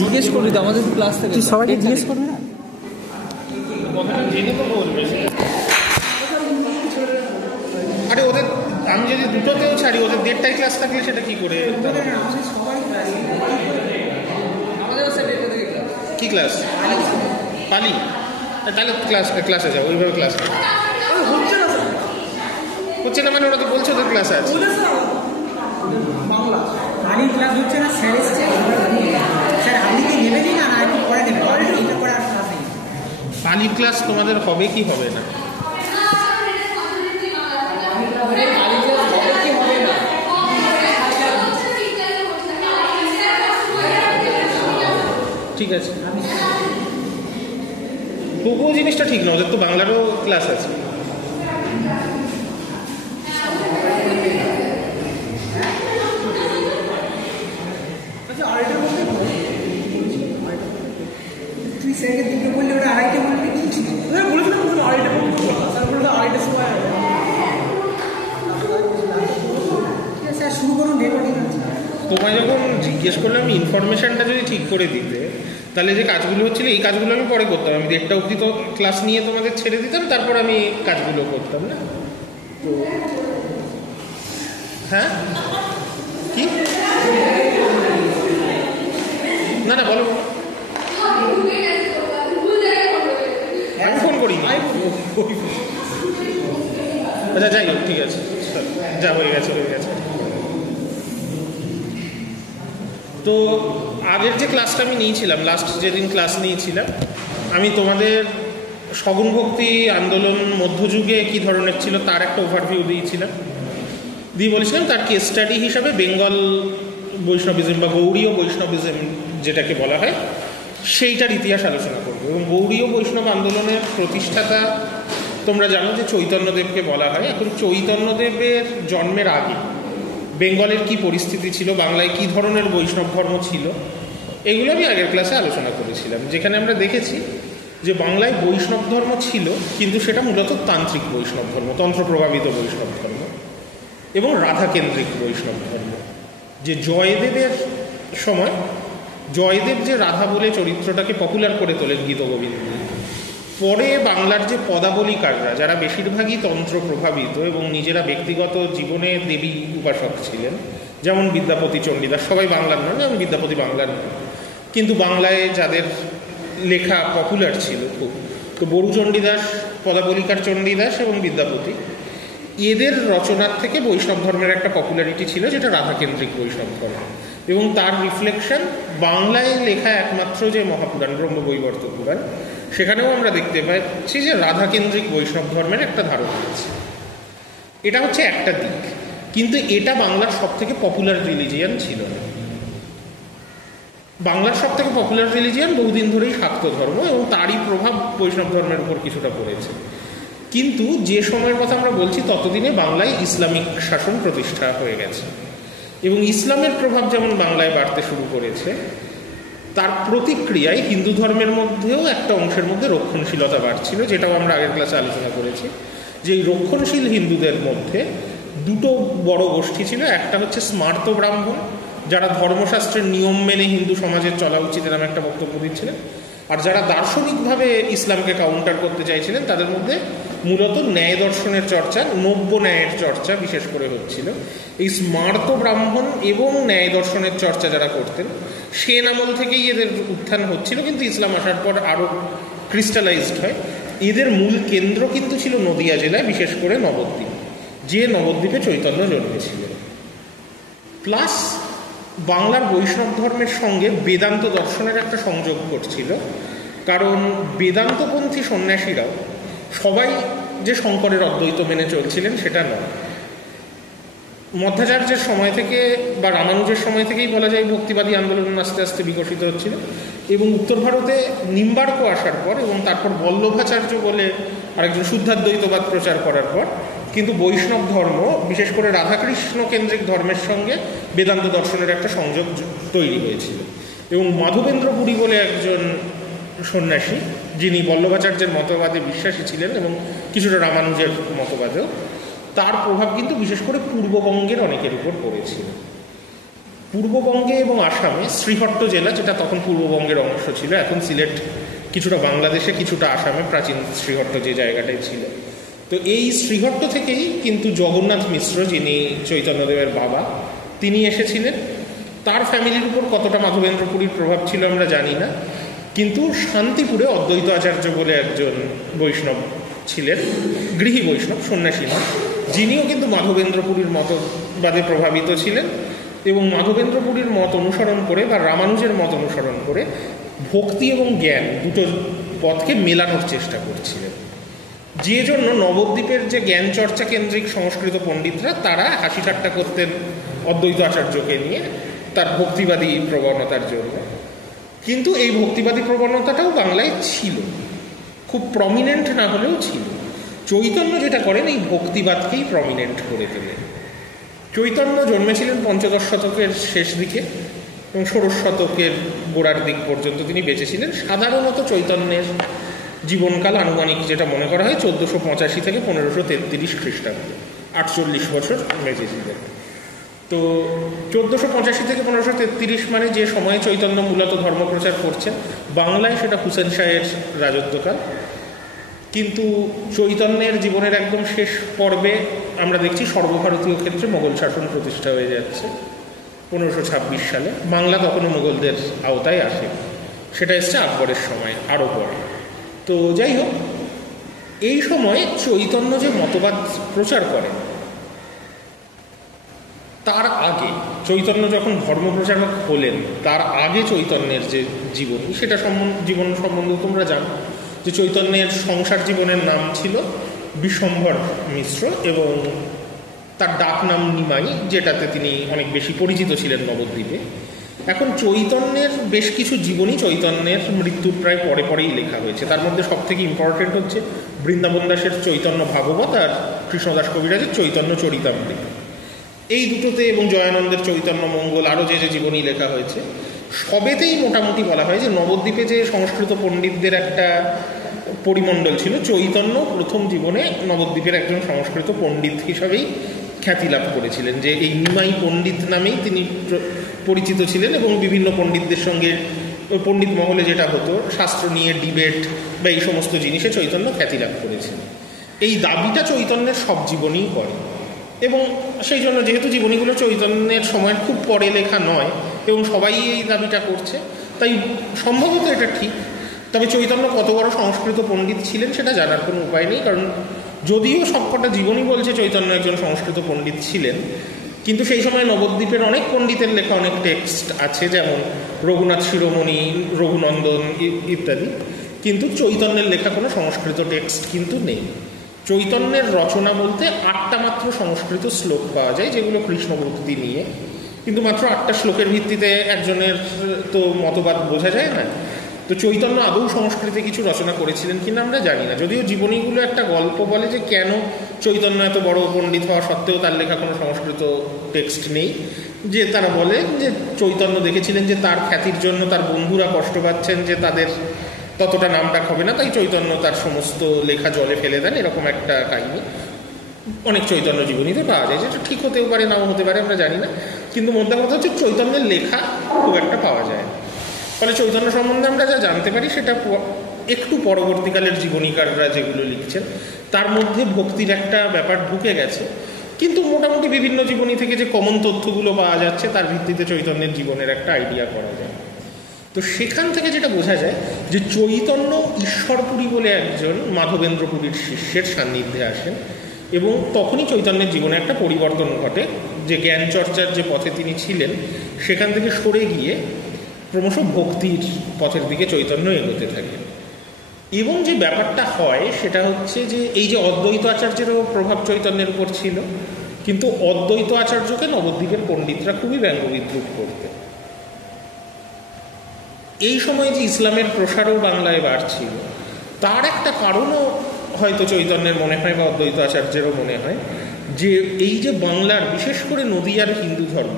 জিজ্ঞেস করবি তো আমাদের ক্লাস থেকে, তুই সবাইকে জিজ্ঞেস করবি না? জেনে তো বলবে। আরে ওদের আমি যদি দুটোতেও ছাড়ি, ওদের 1:30টায় ক্লাস থাকলে সেটা কি করে? কি ক্লাস? পালি? তাহলে ক্লাসে যাও, ওইভাবে ক্লাস হচ্ছে না। মানে ওরা তো বলছে ওদের ক্লাস আছে। ক্লাস হচ্ছে না, স্যার এসছে, স্যার আপনি কি নেবেন না একটু পরে নেবেন, পালির ক্লাস তোমাদের হবে কি হবে না? ঠিক আছে, তবুও জিনিসটা ঠিক না, ওদের তো বাংলারও ক্লাস আছে। তুই স্যারকে দুটো বললি, ওটা আড়াইটে বললি, বলেছিলাম আড়াইটে বলবো, স্যার বললো আড়াইটের সময়। স্যার শুরু করুন, রেকর্ডিং আছে। তোমায় যখন জিজ্ঞেস করলাম ইনফরমেশনটা যদি ঠিক করে দিতে, তাহলে যে কাজগুলো হচ্ছিল এই কাজগুলো আমি পরে করতাম। আমি 1:30টা অবধি তো ক্লাস নিয়ে তোমাদের ছেড়ে দিতাম, তারপর আমি কাজগুলো করতাম না। তো হ্যাঁ, কি না না বলো, আমি ফোন করিনি। আচ্ছা যাই হোক, ঠিক আছে, যা হয়ে গেছে হয়ে গেছে। তো আগের যে ক্লাসটা আমি নিয়েছিলাম, লাস্ট যেদিন ক্লাস নিয়েছিলাম, আমি তোমাদের সগুণ ভক্তি আন্দোলন মধ্যযুগে কী ধরনের ছিল তার একটা ওভারভিউ দিয়েছিলাম। দিয়ে বলেছিলাম তার কেস স্টাডি হিসাবে বেঙ্গল বৈষ্ণবিজম বা গৌড়ীয় বৈষ্ণবিজম যেটাকে বলা হয় সেইটার ইতিহাস আলোচনা করবো। এবং গৌড়ীয় বৈষ্ণব আন্দোলনের প্রতিষ্ঠাতা তোমরা জানো যে চৈতন্যদেবকে বলা হয়। এখন চৈতন্যদেবের জন্মের আগে বেঙ্গলের কি পরিস্থিতি ছিল, বাংলায় কি ধরনের বৈষ্ণব ধর্ম ছিল, এগুলো আমি আগের ক্লাসে আলোচনা করেছিলাম। যেখানে আমরা দেখেছি যে বাংলায় বৈষ্ণব ধর্ম ছিল, কিন্তু সেটা মূলত তান্ত্রিক বৈষ্ণব ধর্ম, তন্ত্র প্রভাবিত বৈষ্ণব ধর্ম এবং রাধাকেন্দ্রিক বৈষ্ণব ধর্ম। যে জয়দেবের সময় জয়দেব যে রাধা বলে চরিত্রটাকে পপুলার করে তোলেন গীতগোবিন্দ, পরে বাংলার যে পদাবলিকাররা যারা বেশিরভাগই তন্ত্র প্রভাবিত এবং নিজেরা ব্যক্তিগত জীবনে দেবী উপাসক ছিলেন, যেমন বিদ্যাপতি চণ্ডীদাস, সবাই বাংলার নন, যেমন বিদ্যাপতি বাংলার নন, কিন্তু বাংলায় যাদের লেখা পপুলার ছিল খুব, তো বড়ু চণ্ডীদাস, পদাবলিকার চণ্ডীদাস এবং বিদ্যাপতি, এদের রচনার থেকে বৈষ্ণব ধর্মের একটা পপুলারিটি ছিল যেটা রাধাকেন্দ্রিক বৈষ্ণব ধর্ম। এবং তার রিফ্লেকশন বাংলায় লেখা একমাত্র যে মহাপুরাণ ব্রহ্মবৈবর্ত পুরাণ, সেখানেও আমরা দেখতে পাচ্ছি যে রাধাকেন্দ্রিক বৈষ্ণব ধর্মের একটা ধারণা আছে। এটা হচ্ছে একটা দিক, কিন্তু এটা বাংলার সব থেকে পপুলার রিলিজিয়ান ছিল না। বাংলার সব থেকে পপুলার রিলিজিয়ান বহুদিন ধরেই শাক্ত ধর্ম, এবং তারই প্রভাব বৈষ্ণব ধর্মের উপর কিছুটা পড়েছে। কিন্তু যে সময়ের কথা আমরা বলছি ততদিনে বাংলায় ইসলামিক শাসন প্রতিষ্ঠা হয়ে গেছে, এবং ইসলামের প্রভাব যেমন বাংলায় বাড়তে শুরু করেছে, তার প্রতিক্রিয়ায় হিন্দু ধর্মের মধ্যেও একটা অংশের মধ্যে রক্ষণশীলতা বাড়ছিল, যেটাও আমরা আগের ক্লাসে আলোচনা করেছি। যে এই রক্ষণশীল হিন্দুদের মধ্যে দুটো বড় গোষ্ঠী ছিল। একটা হচ্ছে স্মার্ত ব্রাহ্মণ, যারা ধর্মশাস্ত্রের নিয়ম মেনে হিন্দু সমাজের চলা উচিত এরকম একটা বক্তব্য দিচ্ছিলেন, আর যারা দার্শনিকভাবে ইসলামকে কাউন্টার করতে চাইছিলেন, তাদের মধ্যে মূলত ন্যায় দর্শনের চর্চা, নব্য ন্যায়ের চর্চা বিশেষ করে হচ্ছিল। এই স্মার্ত ব্রাহ্মণ এবং ন্যায় দর্শনের চর্চা যারা করতেন, সেন আমল থেকেই এদের উত্থান হচ্ছিল, কিন্তু ইসলাম আসার পর আরও ক্রিস্টালাইজড হয়। এদের মূল কেন্দ্র কিন্তু ছিল নদিয়া জেলায়, বিশেষ করে নবদ্বীপ, যে নবদ্বীপে চৈতন্য জন্মেছিলেন। প্লাস বাংলার বৈষ্ণব ধর্মের সঙ্গে বেদান্ত দর্শনের একটা সংযোগ ঘটছিল, কারণ বেদান্তপন্থী সন্ন্যাসীরাও সবাই যে শঙ্করের অদ্বৈত মেনে চলছিলেন সেটা নয়। মধ্যাচার্যের সময় থেকে বা রামানুজের সময় থেকেই বলা যায় ভক্তিবাদী আন্দোলন আস্তে আস্তে বিকশিত হচ্ছিল, এবং উত্তর ভারতে নিম্বার্ক আসার পর এবং তারপর বল্লভাচার্য বলে আরেকজন শুদ্ধাদ্বৈতবাদ প্রচার করার পর কিন্তু বৈষ্ণব ধর্ম, বিশেষ করে রাধাকৃষ্ণ কেন্দ্রিক ধর্মের সঙ্গে বেদান্ত দর্শনের একটা সংযোগ তৈরি হয়েছিল। এবং মাধবেন্দ্র পুরী বলে একজন সন্ন্যাসী, যিনি বল্লভাচার্যের মতবাদে বিশ্বাসী ছিলেন এবং কিছুটা রামানুজের মতবাদেও, তার প্রভাব কিন্তু বিশেষ করে পূর্ববঙ্গের অনেকের উপর পড়েছিল। পূর্ববঙ্গে এবং আসামে শ্রীহট্ট জেলা, যেটা তখন পূর্ববঙ্গের অংশ ছিল, এখন সিলেট কিছুটা বাংলাদেশে কিছুটা আসামে, প্রাচীন শ্রীহট্ট যে জায়গাটায় ছিল, তো এই শ্রীহট্ট থেকেই কিন্তু জগন্নাথ মিশ্র, যিনি চৈতন্যদেবের বাবা, তিনি এসেছিলেন। তার ফ্যামিলির উপর কতটা মাধবেন্দ্র পুরীর প্রভাব ছিল আমরা জানি না, কিন্তু শান্তিপুরে অদ্বৈত আচার্য বলে একজন বৈষ্ণব ছিলেন, গৃহী বৈষ্ণব, সন্ন্যাসী নন, যিনিও কিন্তু মাধবেন্দ্র পুরীর মতবাদে প্রভাবিত ছিলেন এবং মাধবেন্দ্র পুরীর মত অনুসরণ করে বা রামানুজের মত অনুসরণ করে ভক্তি এবং জ্ঞান দুটো পথকে মেলানোর চেষ্টা করছিলেন। যে জন্য নবদ্বীপের যে জ্ঞান চর্চা কেন্দ্রিক সংস্কৃত পণ্ডিতরা তারা হাসি ঠাট্টা করতেন অদ্বৈত আচার্যকে নিয়ে তার ভক্তিবাদী প্রবণতার জন্য। কিন্তু এই ভক্তিবাদী প্রবণতাটাও বাংলায় ছিল, খুব প্রমিনেন্ট না হলেও ছিল। চৈতন্য যেটা করেন এই ভক্তিবাদকেই প্রমিনেন্ট করে তোলেন। চৈতন্য জন্মেছিলেন পঞ্চদশ শতকের শেষ দিকে এবং ষোড়শ শতকের গোড়ার দিক পর্যন্ত তিনি বেঁচেছিলেন। সাধারণত চৈতন্যের জীবনকাল আনুমানিক যেটা মনে করা হয় 1485 থেকে 1533 খ্রিস্টাব্দে, 48 বছর বেঁচেছিলেন। তো 1485 থেকে 1533 মানে যে সময়ে চৈতন্য মূলত ধর্মপ্রচার করছেন বাংলায়, সেটা হুসেন শাহের রাজত্বকাল। কিন্তু চৈতন্যের জীবনের একদম শেষ পর্বে আমরা দেখছি সর্বভারতীয় ক্ষেত্রে মোগল শাসন প্রতিষ্ঠা হয়ে যাচ্ছে 1526 সালে। বাংলা তখনও মোগলদের আওতায় আসে, সেটা এসছে আকবরের সময় আরও পরে। তো যাই হোক, এই সময় চৈতন্য যে মতবাদ প্রচার করেন তার আগে, চৈতন্য যখন ধর্মপ্রচারক হলেন তার আগে চৈতন্যের যে জীবনী, সেটা জীবন সম্বন্ধে তোমরা জানো যে চৈতন্যের সংসার জীবনের নাম ছিল বিশ্বম্ভর মিশ্র এবং তার ডাক নাম নিমাই, যেটাতে তিনি অনেক বেশি পরিচিত ছিলেন নবদ্বীপে। এখন চৈতন্যের বেশ কিছু জীবনী চৈতন্যের মৃত্যুর প্রায় পরে পরেই লেখা হয়েছে। তার মধ্যে সবথেকে ইম্পর্টেন্ট হচ্ছে বৃন্দাবন দাসের চৈতন্য ভাগবত আর কৃষ্ণদাস কবিরাজের চৈতন্য চরিতামৃত, এই দুটোতে, এবং জয়ানন্দের চৈতন্য মঙ্গল, আরও যে যে জীবনী লেখা হয়েছে সবেতেই মোটামুটি বলা হয় যে নবদ্বীপে যে সংস্কৃত পণ্ডিতদের একটা পরিমণ্ডল ছিল, চৈতন্য প্রথম জীবনে নবদ্বীপের একজন সংস্কৃত পণ্ডিত হিসাবেই খ্যাতি লাভ করেছিলেন, যে এই নিমাই পণ্ডিত নামেই তিনি পরিচিত ছিলেন এবং বিভিন্ন পণ্ডিতদের সঙ্গে পণ্ডিত মহলে যেটা হতো শাস্ত্র নিয়ে ডিবেট বা এই সমস্ত জিনিসে চৈতন্য খ্যাতি লাভ করেছিলেন। এই দাবিটা চৈতন্যের সব জীবনীই করে এবং সেই জন্য যেহেতু জীবনীগুলো চৈতন্যের সময়ের খুব পরে লেখা নয় এবং সবাই এই দাবিটা করছে, তাই সম্ভবত এটা ঠিক। তবে চৈতন্য কত বড় সংস্কৃত পণ্ডিত ছিলেন সেটা জানার কোনো উপায় নেই, কারণ যদিও সবকটা জীবনী বলছে চৈতন্য একজন সংস্কৃত পণ্ডিত ছিলেন, কিন্তু সেই সময় নবদ্বীপের অনেক পণ্ডিতের লেখা অনেক টেক্সট আছে, যেমন রঘুনাথ শিরোমণি, রঘুনন্দন ইত্যাদি, কিন্তু চৈতন্যের লেখা কোনো সংস্কৃত টেক্সট কিন্তু নেই। চৈতন্যের রচনা বলতে 8টা মাত্র সংস্কৃত শ্লোক পাওয়া যায়, যেগুলো কৃষ্ণ ভক্তি নিয়ে, কিন্তু মাত্র 8টা শ্লোকের ভিত্তিতে একজনের তো মতবাদ বোঝা যায় না। তো চৈতন্য আদৌ সংস্কৃতে কিছু রচনা করেছিলেন কিনা আমরা জানি না, যদিও জীবনীগুলো একটা গল্প বলে যে কেন চৈতন্য এত বড় পণ্ডিত হওয়া সত্ত্বেও তার লেখা কোনো সংস্কৃত টেক্সট নেই। যে তারা বলে যে চৈতন্য দেখেছিলেন যে তার খ্যাতির জন্য তার বন্ধুরা কষ্ট পাচ্ছেন, যে তাদের ততটা নামডাক হবে না, তাই চৈতন্য তার সমস্ত লেখা জলে ফেলে দেন, এরকম একটা কাহিনী অনেক চৈতন্য জীবনীতে পাওয়া যায়, যেটা ঠিক হতেও পারে নাও হতে পারে আমরা জানি না, কিন্তু মধ্যে কথা হচ্ছে চৈতন্যের লেখা খুব একটা পাওয়া যায়। ফলে চৈতন্য সম্বন্ধে আমরা যা জানতে পারি সেটা একটু পরবর্তীকালের জীবনীকাররা যেগুলো লিখছেন তার মধ্যে ভক্তির একটা ব্যাপার ঢুকে গেছে, কিন্তু মোটামুটি বিভিন্ন জীবনী থেকে যে কমন তথ্যগুলো পাওয়া যাচ্ছে তার ভিত্তিতে চৈতন্যের জীবনের একটা আইডিয়া করা যায়। তো সেখান থেকে যেটা বোঝা যায় যে চৈতন্য ঈশ্বরপুরী বলে একজন মাধবেন্দ্র পুরীর শিষ্যের সান্নিধ্যে আসেন এবং তখনই চৈতন্যের জীবনে একটা পরিবর্তন ঘটে, যে জ্ঞান চর্চার যে পথে তিনি ছিলেন সেখান থেকে সরে গিয়ে ক্রমশ ভক্তির পথের দিকে চৈতন্য এগোতে থাকে। এবং যে ব্যাপারটা হয় সেটা হচ্ছে যে এই যে অদ্বৈত আচার্যেরও প্রভাব চৈতন্যের উপর ছিল, কিন্তু অদ্বৈত আচার্যকে নবদ্বীপের পণ্ডিতরা খুবই ব্যঙ্গ বিদ্রুপ করতে। এই সময় যে ইসলামের প্রসারও বাংলায় বাড়ছিল তার একটা কারণও হয়তো চৈতন্যের মনে হয় বা অদ্বৈত আচার্যেরও মনে হয়, যে এই যে বাংলার বিশেষ করে নদীয়ার হিন্দু ধর্ম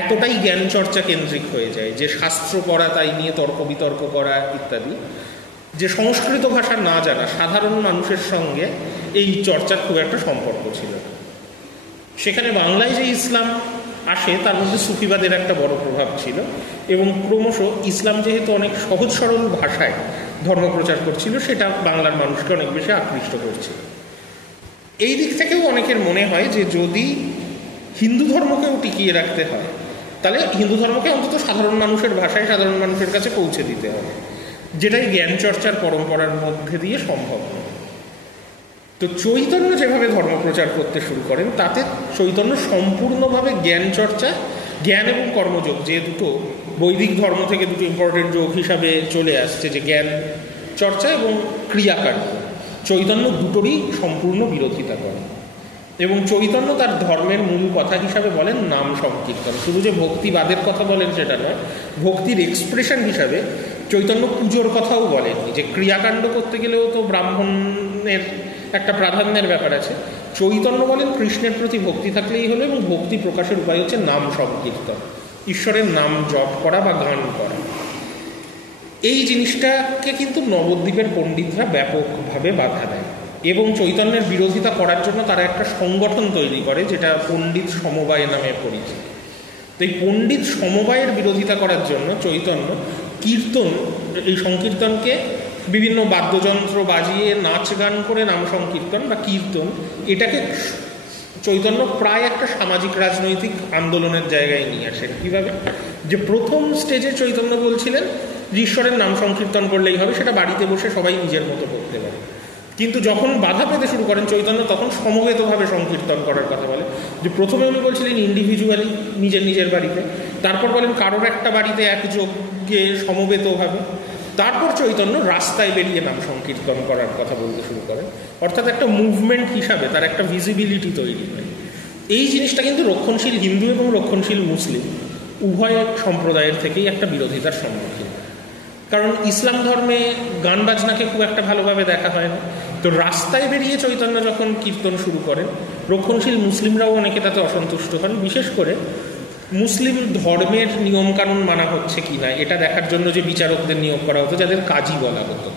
এতটাই জ্ঞান চর্চা কেন্দ্রিক হয়ে যায়, যে শাস্ত্র পড়া, তাই নিয়ে তর্ক বিতর্ক করা ইত্যাদি, যে সংস্কৃত ভাষা না জানা সাধারণ মানুষের সঙ্গে এই চর্চার খুব একটা সম্পর্ক ছিল। সেখানে বাংলায় যে ইসলাম আসে তার মধ্যে সুফিবাদের একটা বড় প্রভাব ছিল, এবং ক্রমশ ইসলাম যেহেতু অনেক সহজ সরল ভাষায় ধর্মপ্রচার করছিল, সেটা বাংলার মানুষকে অনেক বেশি আকৃষ্ট করছিল। এই দিক থেকেও অনেকের মনে হয় যে যদি হিন্দু ধর্মকেও টিকিয়ে রাখতে হয়, তাহলে হিন্দু ধর্মকে অন্তত সাধারণ মানুষের ভাষায় সাধারণ মানুষের কাছে পৌঁছে দিতে হবে, যেটাই জ্ঞান চর্চার পরম্পরার মধ্যে দিয়ে সম্ভব। তো চৈতন্য যেভাবে ধর্মপ্রচার করতে শুরু করেন, তাতে চৈতন্য সম্পূর্ণভাবে জ্ঞান চর্চা, জ্ঞান এবং কর্মযোগ, যে দুটো বৈদিক ধর্ম থেকে দুটো ইম্পর্টেন্ট যোগ হিসাবে চলে আসছে, যে জ্ঞান চর্চা এবং ক্রিয়াকাণ্ড, চৈতন্য দুটোরই সম্পূর্ণ বিরোধিতা করে। এবং চৈতন্য তার ধর্মের মূল কথা হিসাবে বলেন নাম সংকীর্তন। শুধু যে ভক্তিবাদের কথা বলেন সেটা নয়, ভক্তির এক্সপ্রেশন হিসাবে চৈতন্য পুজোর কথাও বলেননি, যে ক্রিয়াকাণ্ড করতে গেলেও তো ব্রাহ্মণের একটা প্রাধান্যের ব্যাপার আছে। চৈতন্য বলেন কৃষ্ণের প্রতি ভক্তি থাকলেই হলো, এবং ভক্তি প্রকাশের উপায় হচ্ছে নাম সংকীর্তন, ঈশ্বরের নাম জপ করা বা গান করা। এই জিনিসটাকে কিন্তু নবদ্বীপের পণ্ডিতরা ব্যাপকভাবে বাধা দেয়, এবং চৈতন্যের বিরোধিতা করার জন্য তারা একটা সংগঠন তৈরি করে, যেটা পণ্ডিত সমবায় নামে পরিচিত। তো এই পণ্ডিত সমবায়ের বিরোধিতা করার জন্য চৈতন্য কীর্তন, এই সংকীর্তনকে বিভিন্ন বাদ্যযন্ত্র বাজিয়ে নাচ গান করে নাম সংকীর্তন বা কীর্তন, এটাকে চৈতন্য প্রায় একটা সামাজিক রাজনৈতিক আন্দোলনের জায়গায় নিয়ে আসেন। কীভাবে? যে প্রথম স্টেজে চৈতন্য বলছিলেন ঈশ্বরের নাম সংকীর্তন করলেই হবে, সেটা বাড়িতে বসে সবাই নিজের মতো করতে পারে। কিন্তু যখন বাধা পেতে শুরু করেন চৈতন্য, তখন সমবেতভাবে সংকীর্তন করার কথা বলে। যে প্রথমে উনি বলছিলেন ইন্ডিভিজুয়ালি, নিজের নিজের বাড়িতে, তারপর বলেন কারোর একটা বাড়িতে একযোগে সমবেতভাবে, তারপর চৈতন্য রাস্তায় বেরিয়ে নাম সংকীর্তন করার কথা বলতে শুরু করেন। অর্থাৎ একটা মুভমেন্ট হিসাবে তার একটা ভিজিবিলিটি তৈরি হয়। এই জিনিসটা কিন্তু রক্ষণশীল হিন্দু এবং রক্ষণশীল মুসলিম উভয় সম্প্রদায়ের থেকেই একটা বিরোধিতার সম্মুখীন। কারণ ইসলাম ধর্মে গান বাজনাকে খুব একটা ভালোভাবে দেখা হয় না। তো রাস্তায় বেরিয়ে চৈতন্য যখন কীর্তন শুরু করেন, রক্ষণশীল মুসলিমরাও অনেকে তাতে অসন্তুষ্ট হন। বিশেষ করে মুসলিম ধর্মের নিয়মকানুন মানা হচ্ছে কি না এটা দেখার জন্য যে বিচারকদের নিয়োগ করা হতো, যাদের কাজী বলা হতো।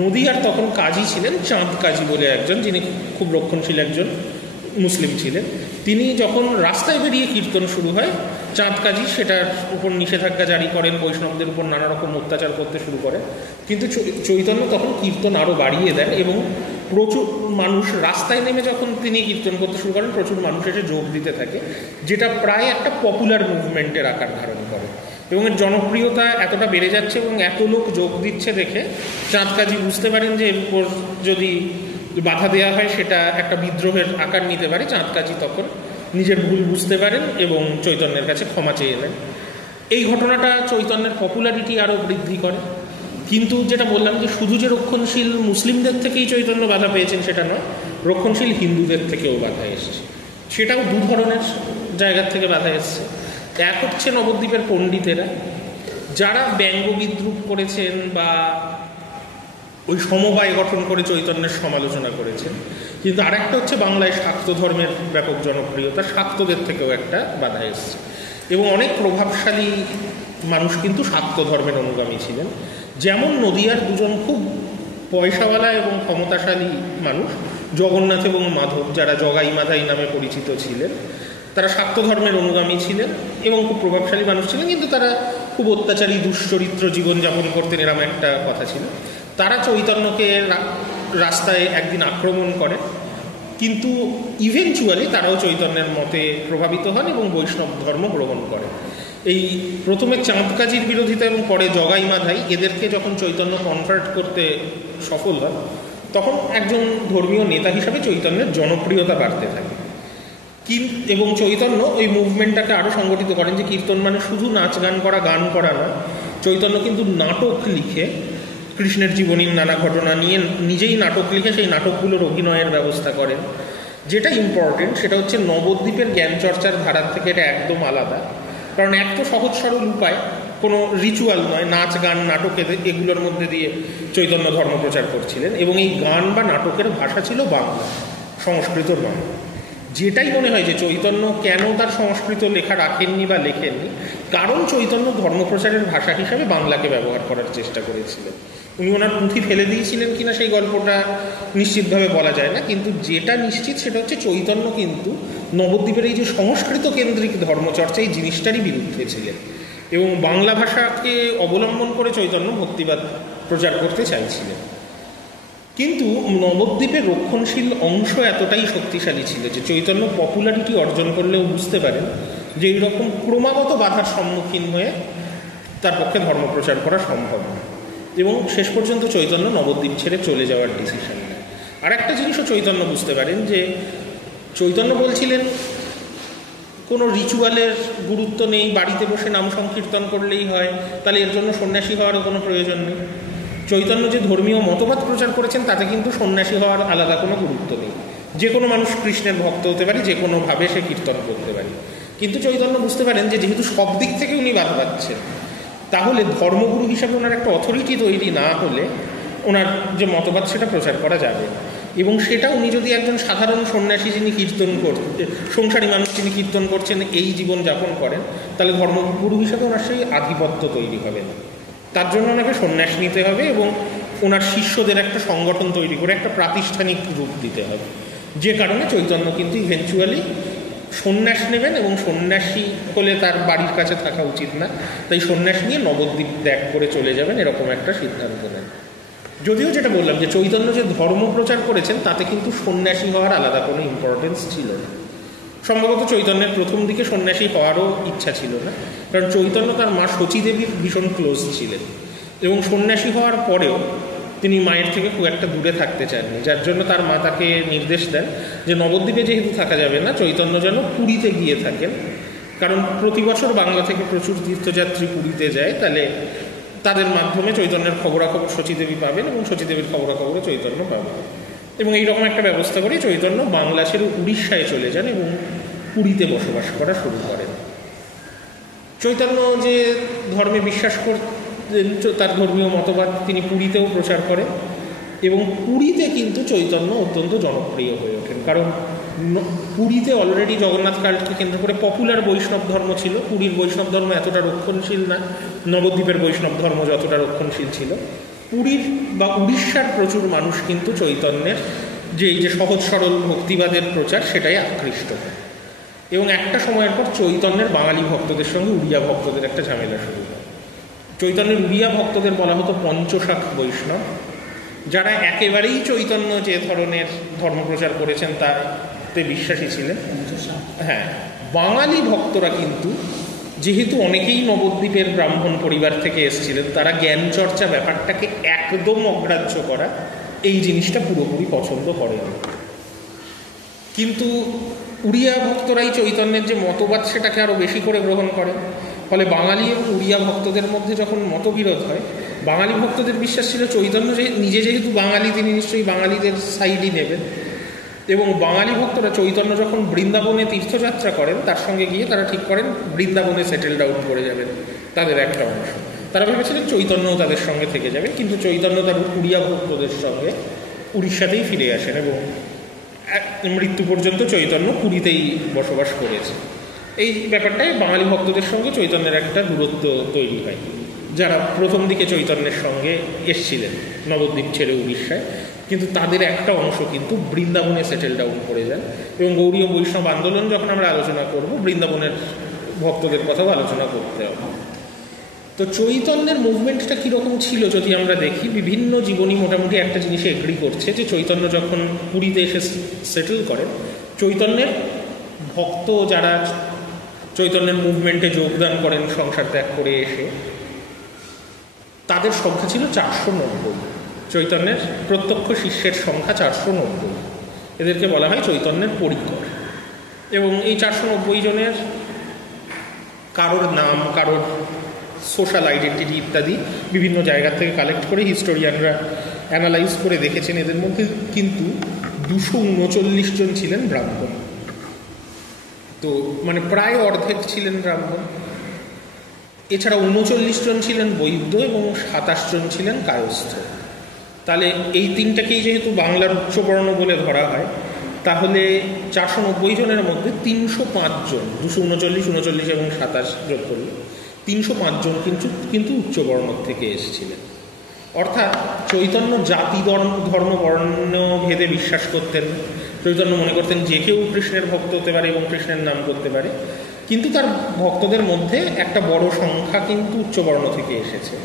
নদীয়ার তখন কাজী ছিলেন চাঁদ কাজী বলে একজন, যিনি খুব রক্ষণশীল একজন মুসলিম ছিলেন। তিনি যখন রাস্তায় বেরিয়ে কীর্তন শুরু হয়, চাঁদ কাজী সেটার উপর নিষেধাজ্ঞা জারি করেন, বৈষ্ণবদের উপর নানা রকম অত্যাচার করতে শুরু করে। কিন্তু চৈতন্য তখন কীর্তন আরও বাড়িয়ে দেন, এবং প্রচুর মানুষ রাস্তায় নেমে যখন তিনি কীর্তন করতে শুরু করেন, প্রচুর মানুষ এসে যোগ দিতে থাকে, যেটা প্রায় একটা পপুলার মুভমেন্টের আকার ধারণ করে। এবং এর জনপ্রিয়তা এতটা বেড়ে যাচ্ছে এবং এত লোক যোগ দিচ্ছে দেখে চাঁদ কাজী বুঝতে পারেন যে এর উপর যদি বাধা দেওয়া হয় সেটা একটা বিদ্রোহের আকার নিতে পারে। চাঁদ কাজী তখন নিজের ভুল বুঝতে পারেন এবং চৈতন্যের কাছে ক্ষমা চেয়ে নেন। এই ঘটনাটা চৈতন্যের পপুলারিটি আরও বৃদ্ধি করে। কিন্তু যেটা বললাম যে শুধু যে রক্ষণশীল মুসলিমদের থেকেই চৈতন্য বাধা পেয়েছেন সেটা নয়, রক্ষণশীল হিন্দুদের থেকেও বাধা এসেছে। সেটাও দু ধরনের জায়গার থেকে বাধা এসছে। এক হচ্ছে নবদ্বীপের পণ্ডিতেরা, যারা ব্যঙ্গ বিদ্রুপ করেছেন বা ওই সমবায় গঠন করে চৈতন্যের সমালোচনা করেছেন। কিন্তু আরেকটা হচ্ছে বাংলায় শাক্ত ধর্মের ব্যাপক জনপ্রিয়তা, শাক্তদের থেকেও একটা বাধা এসছে। এবং অনেক প্রভাবশালী মানুষ কিন্তু শাক্ত ধর্মের অনুগামী ছিলেন। যেমন নদিয়ার দুজন খুব পয়সাওয়ালা এবং ক্ষমতাশালী মানুষ, জগন্নাথ এবং মাধব, যারা জগাই মাধাই নামে পরিচিত ছিলেন, তারা শাক্ত ধর্মের অনুগামী ছিলেন এবং খুব প্রভাবশালী মানুষ ছিলেন। কিন্তু তারা খুব অত্যাচারী দুশ্চরিত্র জীবনযাপন করতেন, এরম একটা কথা ছিল। তারা চৈতন্যকে রাস্তায় একদিন আক্রমণ করে, কিন্তু ইভেনচুয়ালি তারাও চৈতন্যের মতে প্রভাবিত হন এবং বৈষ্ণব ধর্ম গ্রহণ করে। এই প্রথমে চাঁদ কাজীর বিরোধিতা এবং পরে জগাই মাধাই, এদেরকে যখন চৈতন্য কনভার্ট করতে সফল হয়, তখন একজন ধর্মীয় নেতা হিসাবে চৈতন্যের জনপ্রিয়তা বাড়তে থাকে। এবং চৈতন্য ওই মুভমেন্টটাকে আরও সংগঠিত করেন, যে কীর্তন মানে শুধু নাচ গান করা, গান করা না, চৈতন্য কিন্তু নাটক লিখে কৃষ্ণের জীবনীর নানা ঘটনা নিয়ে নিজেই নাটক লিখে সেই নাটকগুলোর অভিনয়ের ব্যবস্থা করেন। যেটা ইম্পর্টেন্ট সেটা হচ্ছে নবদ্বীপের জ্ঞান চর্চার ধারার থেকে এটা একদম আলাদা। কারণ এক তো সহজ সরল উপায়, কোনো রিচুয়াল নয়, নাচ গান নাটক এগুলোর মধ্যে দিয়ে চৈতন্য ধর্ম প্রচার করছিলেন। এবং এই গান বা নাটকের ভাষা ছিল বাংলা, সংস্কৃত নয়। যেটাই মনে হয় যে চৈতন্য কেন তার সংস্কৃত লেখা রাখেননি বা লেখেননি, কারণ চৈতন্য ধর্মপ্রচারের ভাষা হিসাবে বাংলাকে ব্যবহার করার চেষ্টা করেছিলেন। উনি ওনার পুঁথি ফেলে দিয়েছিলেন কিনা সেই গল্পটা নিশ্চিতভাবে বলা যায় না, কিন্তু যেটা নিশ্চিত সেটা হচ্ছে চৈতন্য কিন্তু নবদ্বীপের এই যে সংস্কৃত কেন্দ্রিক ধর্মচর্চা এই জিনিসটারই বিরুদ্ধে ছিলেন, এবং বাংলা ভাষাকে অবলম্বন করে চৈতন্য ভক্তিবাদ প্রচার করতে চাইছিলেন। কিন্তু নবদ্বীপের রক্ষণশীল অংশ এতটাই শক্তিশালী ছিল যে চৈতন্য পপুলারিটি অর্জন করলেও বুঝতে পারেন যে এইরকম ক্রমাগত বাধার সম্মুখীন হয়ে তার পক্ষে ধর্মপ্রচার করা সম্ভব নয়, এবং শেষ পর্যন্ত চৈতন্য নবদ্বীপ ছেড়ে চলে যাওয়ার ডিসিশন নেয়। আর একটা জিনিসও চৈতন্য বুঝতে পারেন যে চৈতন্য বলছিলেন কোনো রিচুয়ালের গুরুত্ব নেই, বাড়িতে বসে নাম সংকীর্তন করলেই হয়, তাহলে এর জন্য সন্ন্যাসী হওয়ারও কোনো প্রয়োজন নেই। চৈতন্য যে ধর্মীয় মতবাদ প্রচার করেছেন তাতে কিন্তু সন্ন্যাসী হওয়ার আলাদা কোনো গুরুত্ব নেই, যে কোনো মানুষ কৃষ্ণের ভক্ত হতে পারে, যে কোনোভাবে সে কীর্তন করতে পারে। কিন্তু চৈতন্য বুঝতে পারেন যে যেহেতু সব দিক থেকে উনি বাধা পাচ্ছেন, তাহলে ধর্মগুরু হিসাবে ওনার একটা অথরিটি তৈরি না হলে ওনার যে মতবাদ সেটা প্রচার করা যাবে না, এবং সেটা উনি যদি একজন সাধারণ সন্ন্যাসী যিনি কীর্তন সংসারী মানুষ যিনি কীর্তন করছেন এই জীবন যাপন করেন, তাহলে ধর্মগুরু হিসাবে ওনার সেই আধিপত্য তৈরি হবে না। তার জন্য ওনাকে সন্ন্যাস নিতে হবে এবং ওনার শিষ্যদের একটা সংগঠন তৈরি করে একটা প্রাতিষ্ঠানিক রূপ দিতে হবে, যে কারণে চৈতন্য কিন্তু ইভেনচুয়ালি সন্ন্যাস নেবেন, এবং সন্ন্যাসী হলে তার বাড়ির কাছে থাকা উচিত না, তাই সন্ন্যাস নিয়ে নবদ্বীপ ত্যাগ করে চলে যাবেন এরকম একটা সিদ্ধান্ত নেন। যদিও যেটা বললাম যে চৈতন্য যে ধর্ম প্রচার করেছেন তাতে কিন্তু সন্ন্যাসী হওয়ার আলাদা কোনো ইম্পর্টেন্স ছিল না। সম্ভবত চৈতন্যের প্রথম দিকে সন্ন্যাসী হওয়ারও ইচ্ছা ছিল না, কারণ চৈতন্য তার মা শচীদেবীর ভীষণ ক্লোজ ছিলেন, এবং সন্ন্যাসী হওয়ার পরেও তিনি মায়ের থেকে খুব একটা দূরে থাকতে চাননি, যার জন্য তার মা তাকে নির্দেশ দেন যে নবদ্বীপে যেহেতু থাকা যাবে না, চৈতন্য যেন পুরীতে গিয়ে থাকেন, কারণ প্রতি বছর বাংলা থেকে প্রচুর তীর্থযাত্রী পুরীতে যায়, তাহলে তাদের মাধ্যমে চৈতন্যের খবরাখবর শচীদেবী পাবেন এবং শচীদেবীর খবরাখবরও চৈতন্য পাবেন। এবং এইরকম একটা ব্যবস্থা করে চৈতন্য বাংলা ছেড়ে উড়িষ্যায় চলে যান এবং পুরীতে বসবাস করা শুরু করেন। চৈতন্য যে ধর্মে বিশ্বাস করতেন, তার ধর্মীয় মতবাদ তিনি পুরীতেও প্রচার করেন, এবং পুরীতে কিন্তু চৈতন্য অত্যন্ত জনপ্রিয় হয়ে ওঠেন, কারণ পুরীতে অলরেডি জগন্নাথ কালকে কেন্দ্র করে পপুলার বৈষ্ণব ধর্ম ছিল। পুরীর বৈষ্ণব ধর্ম এতটা রক্ষণশীল না নবদ্বীপের বৈষ্ণব ধর্ম যতটা রক্ষণশীল ছিল। পুরীর বা উড়িষ্যার প্রচুর মানুষ কিন্তু চৈতন্যের যে এই যে সহজ সরল ভক্তিবাদের প্রচার সেটাই আকৃষ্ট হয়, এবং একটা সময়ের পর চৈতন্যের বাঙালি ভক্তদের সঙ্গে উড়িয়া ভক্তদের একটা ঝামেলা শুরু হয়। চৈতন্যের উড়িয়া ভক্তদের বলা হতো পঞ্চশাখ বৈষ্ণব, যারা একেবারেই চৈতন্য যে ধরনের ধর্মপ্রচার করেছেন তাতে বিশ্বাসী ছিলেন। হ্যাঁ, বাঙালি ভক্তরা কিন্তু যেহেতু অনেকেই নবদ্বীপের ব্রাহ্মণ পরিবার থেকে এসেছিলেন, তারা জ্ঞান চর্চা ব্যাপারটাকে একদম অগ্রাহ্য করা এই জিনিসটা পুরোপুরি পছন্দ করেন। কিন্তু উড়িয়া ভক্তরাই চৈতন্যের যে মতবাদ সেটাকে আরও বেশি করে গ্রহণ করেন, ফলে বাঙালি এবং উড়িয়া ভক্তদের মধ্যে যখন মতবিরোধ হয়, বাঙালি ভক্তদের বিশ্বাস ছিল চৈতন্য যে নিজে যেহেতু বাঙালি তিনি নিশ্চয়ই বাঙালিদের সাইডই নেবেন, এবং বাঙালি ভক্তরা চৈতন্য যখন বৃন্দাবনে তীর্থযাত্রা করেন তার সঙ্গে গিয়ে তারা ঠিক করেন বৃন্দাবনে সেটেল ডাউন করে যাবেন তাদের একটা অংশ। তারা ভেবেছিলেন চৈতন্যও তাদের সঙ্গে থেকে যাবে, কিন্তু চৈতন্য তার উড়িয়া ভক্তদের সঙ্গে উড়িষ্যাতেই ফিরে আসেন এবং মৃত্যু পর্যন্ত চৈতন্য পুরীতেই বসবাস করেছে। এই ব্যাপারটাই বাঙালি ভক্তদের সঙ্গে চৈতন্যের একটা দূরত্ব তৈরি হয়, যারা প্রথম দিকে চৈতন্যের সঙ্গে এসছিলেন নবদ্বীপ ছেড়ে উড়িষ্যায়, কিন্তু তাদের একটা অংশ কিন্তু বৃন্দাবনে সেটেল ডাউন করে যান। এবং গৌড়ীয় বৈষ্ণব আন্দোলন যখন আমরা আলোচনা করব, বৃন্দাবনের ভক্তদের কথাও আলোচনা করতে হবে। তো চৈতন্যের মুভমেন্টটা কীরকম ছিল যদি আমরা দেখি, বিভিন্ন জীবনী মোটামুটি একটা জিনিসে এগ্রি করছে যে চৈতন্য যখন পুরীতে এসে সেটেল করেন, চৈতন্যের ভক্ত যারা চৈতন্যের মুভমেন্টে যোগদান করেন সংসার ত্যাগ করে এসে, তাদের সংখ্যা ছিল 490। চৈতন্যের প্রত্যক্ষ শিষ্যের সংখ্যা 490, এদেরকে বলা হয় চৈতন্যের পরিকর। এবং এই 490 জনের কারোর নাম, কারোর সোশ্যাল আইডেন্টিটি ইত্যাদি বিভিন্ন জায়গা থেকে কালেক্ট করে হিস্টোরিয়ানরা অ্যানালাইজ করে দেখেছেন, এদের মধ্যে কিন্তু 239 জন ছিলেন ব্রাহ্মণ। তো মানে প্রায় অর্ধেক ছিলেন ব্রাহ্মণ। এছাড়া 39 জন ছিলেন বৈদ্য এবং 27 জন ছিলেন কায়স্থ। তাহলে এই তিনটাকেই যেহেতু বাংলার উচ্চবর্ণ বলে ধরা হয়, তাহলে 490 জনের মধ্যে 305 জন, 239, 39 এবং 27 যোগ করলে 305 জন কিন্তু উচ্চবর্ণ থেকে এসেছিলেন। অর্থাৎ চৈতন্য জাতি ধর্ম বর্ণ ভেদে বিশ্বাস করতেন। চৈতন্য মনে করতেন যে কেউ কৃষ্ণের ভক্ত হতে পারে এবং কৃষ্ণের নাম করতে পারে, কিন্তু তার ভক্তদের মধ্যে একটা বড় সংখ্যা কিন্তু উচ্চবর্ণ থেকে এসেছে।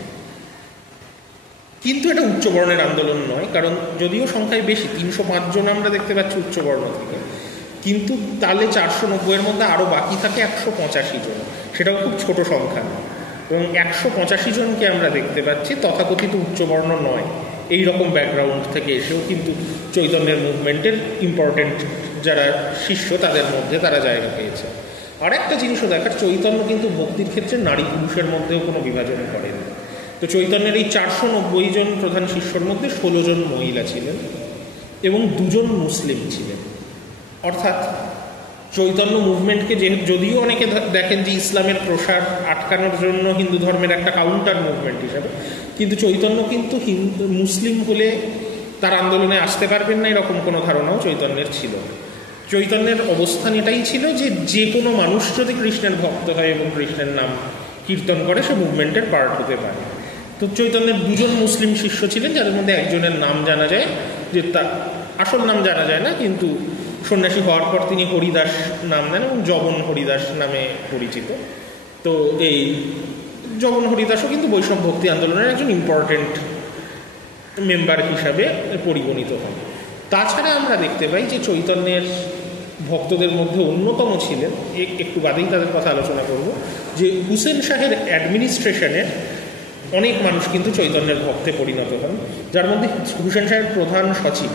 কিন্তু এটা উচ্চবর্ণের আন্দোলন নয়, কারণ যদিও সংখ্যায় বেশি, 305 জন আমরা দেখতে পাচ্ছি উচ্চবর্ণ থেকে, কিন্তু তাহলে 490-এর মধ্যে আরও বাকি থাকে 185 জন, সেটাও খুব ছোট সংখ্যা। এবং 185 জনকে আমরা দেখতে পাচ্ছি তথাকথিত উচ্চবর্ণ নয়, এই রকম ব্যাকগ্রাউন্ড থেকে এসেও কিন্তু চৈতন্যের মুভমেন্টের ইম্পর্টেন্ট যারা শিষ্য তাদের মধ্যে তারা জায়গা পেয়েছে। আর একটা জিনিসও দেখার, চৈতন্য কিন্তু ভক্তির ক্ষেত্রে নারী পুরুষের মধ্যেও কোনো বিভাজন করেন। তো চৈতন্যের এই 490 জন প্রধান শিষ্যর মধ্যে 16 জন মহিলা ছিলেন এবং 2 জন মুসলিম ছিলেন। অর্থাৎ চৈতন্য মুভমেন্টকে যদিও অনেকে দেখেন যে ইসলামের প্রসার আটকানোর জন্য হিন্দু ধর্মের একটা কাউন্টার মুভমেন্ট হিসাবে, কিন্তু চৈতন্য কিন্তু মুসলিম হলে তার আন্দোলনে আসতে পারবেন না এরকম কোনো ধারণাও চৈতন্যের ছিল। চৈতন্যের অবস্থান এটাই ছিল যে যে কোনো মানুষ যদি কৃষ্ণের ভক্ত হয় এবং কৃষ্ণের নাম কীর্তন করে সে মুভমেন্টের পার্ট হতে পারে। তো চৈতন্যের 2 জন মুসলিম শিষ্য ছিলেন, যাদের মধ্যে একজনের নাম জানা যায়, যে তার আসল নাম জানা যায় না, কিন্তু সন্ন্যাসী হওয়ার পর তিনি হরিদাস নাম দেন এবং জবন হরিদাস নামে পরিচিত। তো এই জবন হরিদাসও কিন্তু বৈষ্ণব ভক্তি আন্দোলনের একজন ইম্পর্টেন্ট মেম্বার হিসাবে পরিগণিত হন। তাছাড়া আমরা দেখতে পাই যে চৈতন্যের ভক্তদের মধ্যে অন্যতম ছিলেন, একটু বাদেই তাদের কথা আলোচনা করব, যে হুসেন শাহের অ্যাডমিনিস্ট্রেশনের অনেক মানুষ কিন্তু চৈতন্যের ভক্তে পরিণত হন, যার মধ্যে হুসেন শাহের প্রধান সচিব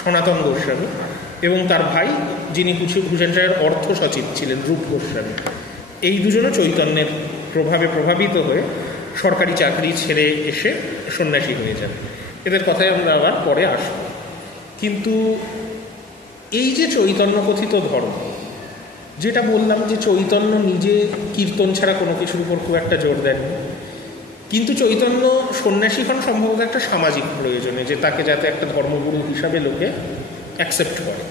সনাতন গোস্বামী এবং তার ভাই যিনি হুসেন শাহের অর্থ সচিব ছিলেন রূপ গোস্বামী। এই দুজনও চৈতন্যের প্রভাবে প্রভাবিত হয়ে সরকারি চাকরি ছেড়ে এসে সন্ন্যাসী হয়ে যান। এদের কথায় আমরা আবার পরে আসব। কিন্তু এই যে চৈতন্য কথিত ধর্ম, যেটা বললাম যে চৈতন্য নিজে কীর্তন ছাড়া কোনো কিছুর উপর খুব একটা জোর দেননি, কিন্তু চৈতন্য সন্ন্যাসী হন সম্ভবত একটা সামাজিক প্রয়োজনে, যে তাকে যাতে একটা ধর্মগুরু হিসাবে লোকে অ্যাকসেপ্ট করে।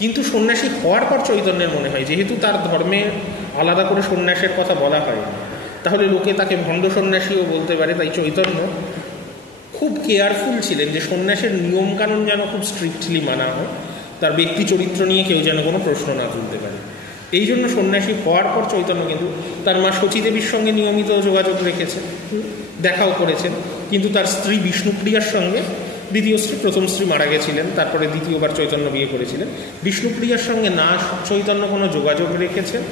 কিন্তু সন্ন্যাসী হওয়ার পর চৈতন্যের মনে হয় যেহেতু তার ধর্মে আলাদা করে সন্ন্যাসের কথা বলা হয়, তাহলে লোকে তাকে ভণ্ড সন্ন্যাসীও বলতে পারে। তাই চৈতন্য খুব কেয়ারফুল ছিলেন যে সন্ন্যাসের নিয়মকানুন যেন খুব স্ট্রিক্টলি মানা হয়, তার ব্যক্তি চরিত্র নিয়ে কেউ যেন কোনো প্রশ্ন না তুলতে পারে। এই জন্য সন্ন্যাসী হওয়ার পর চৈতন্য কিন্তু তার মা সতীদেবীর সঙ্গে নিয়মিত যোগাযোগ রেখেছেন, দেখাও করেছেন, কিন্তু তার স্ত্রী বিষ্ণুপ্রিয়ার সঙ্গে, দ্বিতীয় স্ত্রী, প্রথম স্ত্রী মারা গেছিলেন, তারপরে দ্বিতীয়বার চৈতন্য বিয়ে করেছিলেন, বিষ্ণুপ্রিয়ার সঙ্গে না চৈতন্য কোনো যোগাযোগ রেখেছেন।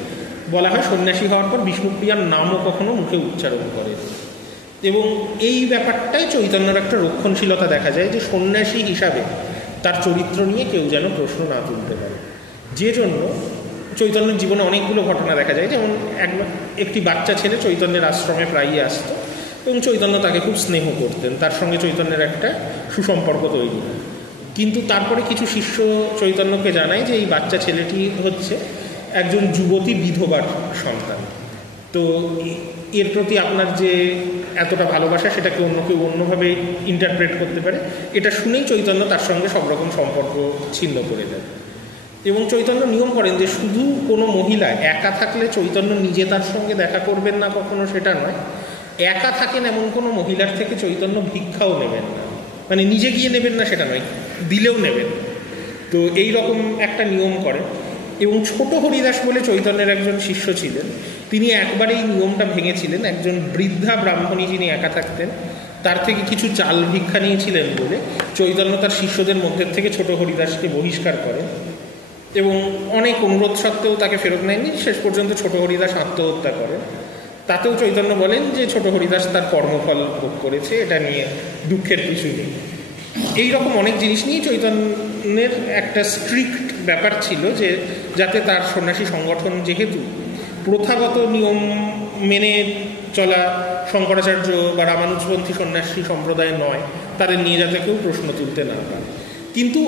বলা হয় সন্ন্যাসী হওয়ার পর বিষ্ণুপ্রিয়ার নামও কখনো মুখে উচ্চারণ করে। এবং এই ব্যাপারটাই চৈতন্যের একটা রক্ষণশীলতা দেখা যায়, যে সন্ন্যাসী হিসাবে তার চরিত্র নিয়ে কেউ যেন প্রশ্ন না তুলতে পারে। যে জন্য চৈতন্যের জীবনে অনেকগুলো ঘটনা দেখা যায়, যেমন একটি বাচ্চা ছেলে চৈতন্যের আশ্রমে প্রায়ই আসতো এবং চৈতন্য তাকে খুব স্নেহ করতেন, তার সঙ্গে চৈতন্যের একটা সুসম্পর্ক তৈরি হয়। কিন্তু তারপরে কিছু শিষ্য চৈতন্যকে জানায় যে এই বাচ্চা ছেলেটি হচ্ছে একজন যুবতী বিধবার সন্তান, তো এর প্রতি আপনার যে এতটা ভালোবাসা সেটাকে অন্য কেউ অন্যভাবে ইন্টারপ্রেট করতে পারে। এটা শুনেই চৈতন্য তার সঙ্গে সব রকম সম্পর্ক ছিন্ন করে দেন। এবং চৈতন্য নিয়ম করেন যে শুধু কোনো মহিলা একা থাকলে চৈতন্য নিজে তার সঙ্গে দেখা করবেন না কখনো, সেটা নয়, একা থাকেন এমন কোনো মহিলার থেকে চৈতন্য ভিক্ষাও নেবেন না, মানে নিজে গিয়ে নেবেন না সেটা নয়, দিলেও নেবেন। তো এই রকম একটা নিয়ম করেন। এবং ছোট হরিদাস বলে চৈতন্যের একজন শিষ্য ছিলেন, তিনি একবার এই নিয়মটা ভেঙেছিলেন। একজন বৃদ্ধা ব্রাহ্মণী যিনি একা থাকতেন, তার থেকে কিছু চাল ভিক্ষা নিয়েছিলেন বলে চৈতন্য তার শিষ্যদের মধ্যে থেকে ছোট হরিদাসকে বহিষ্কার করেন এবং অনেক অনুরোধ সত্ত্বেও তাকে ফেরত নেয়নি। শেষ পর্যন্ত ছোট হরিদাস আত্মহত্যা করেন। তাতেও চৈতন্য বলেন যে ছোট হরিদাস তার কর্মফল ভোগ করেছে, এটা নিয়ে দুঃখের কিছু নেই। এইরকম অনেক জিনিস নিয়ে চৈতন্যের একটা স্ট্রিক্ট ব্যাপার ছিল, যে যাতে তার সন্ন্যাসী সংগঠন যেহেতু প্রথাগত নিয়ম মেনে চলা শঙ্করাচার্য বা রামানুজপন্থী সন্ন্যাসী সম্প্রদায় নয়, তাদের নিয়ে যাতে কেউ প্রশ্ন তুলতে না পারে। কিন্তু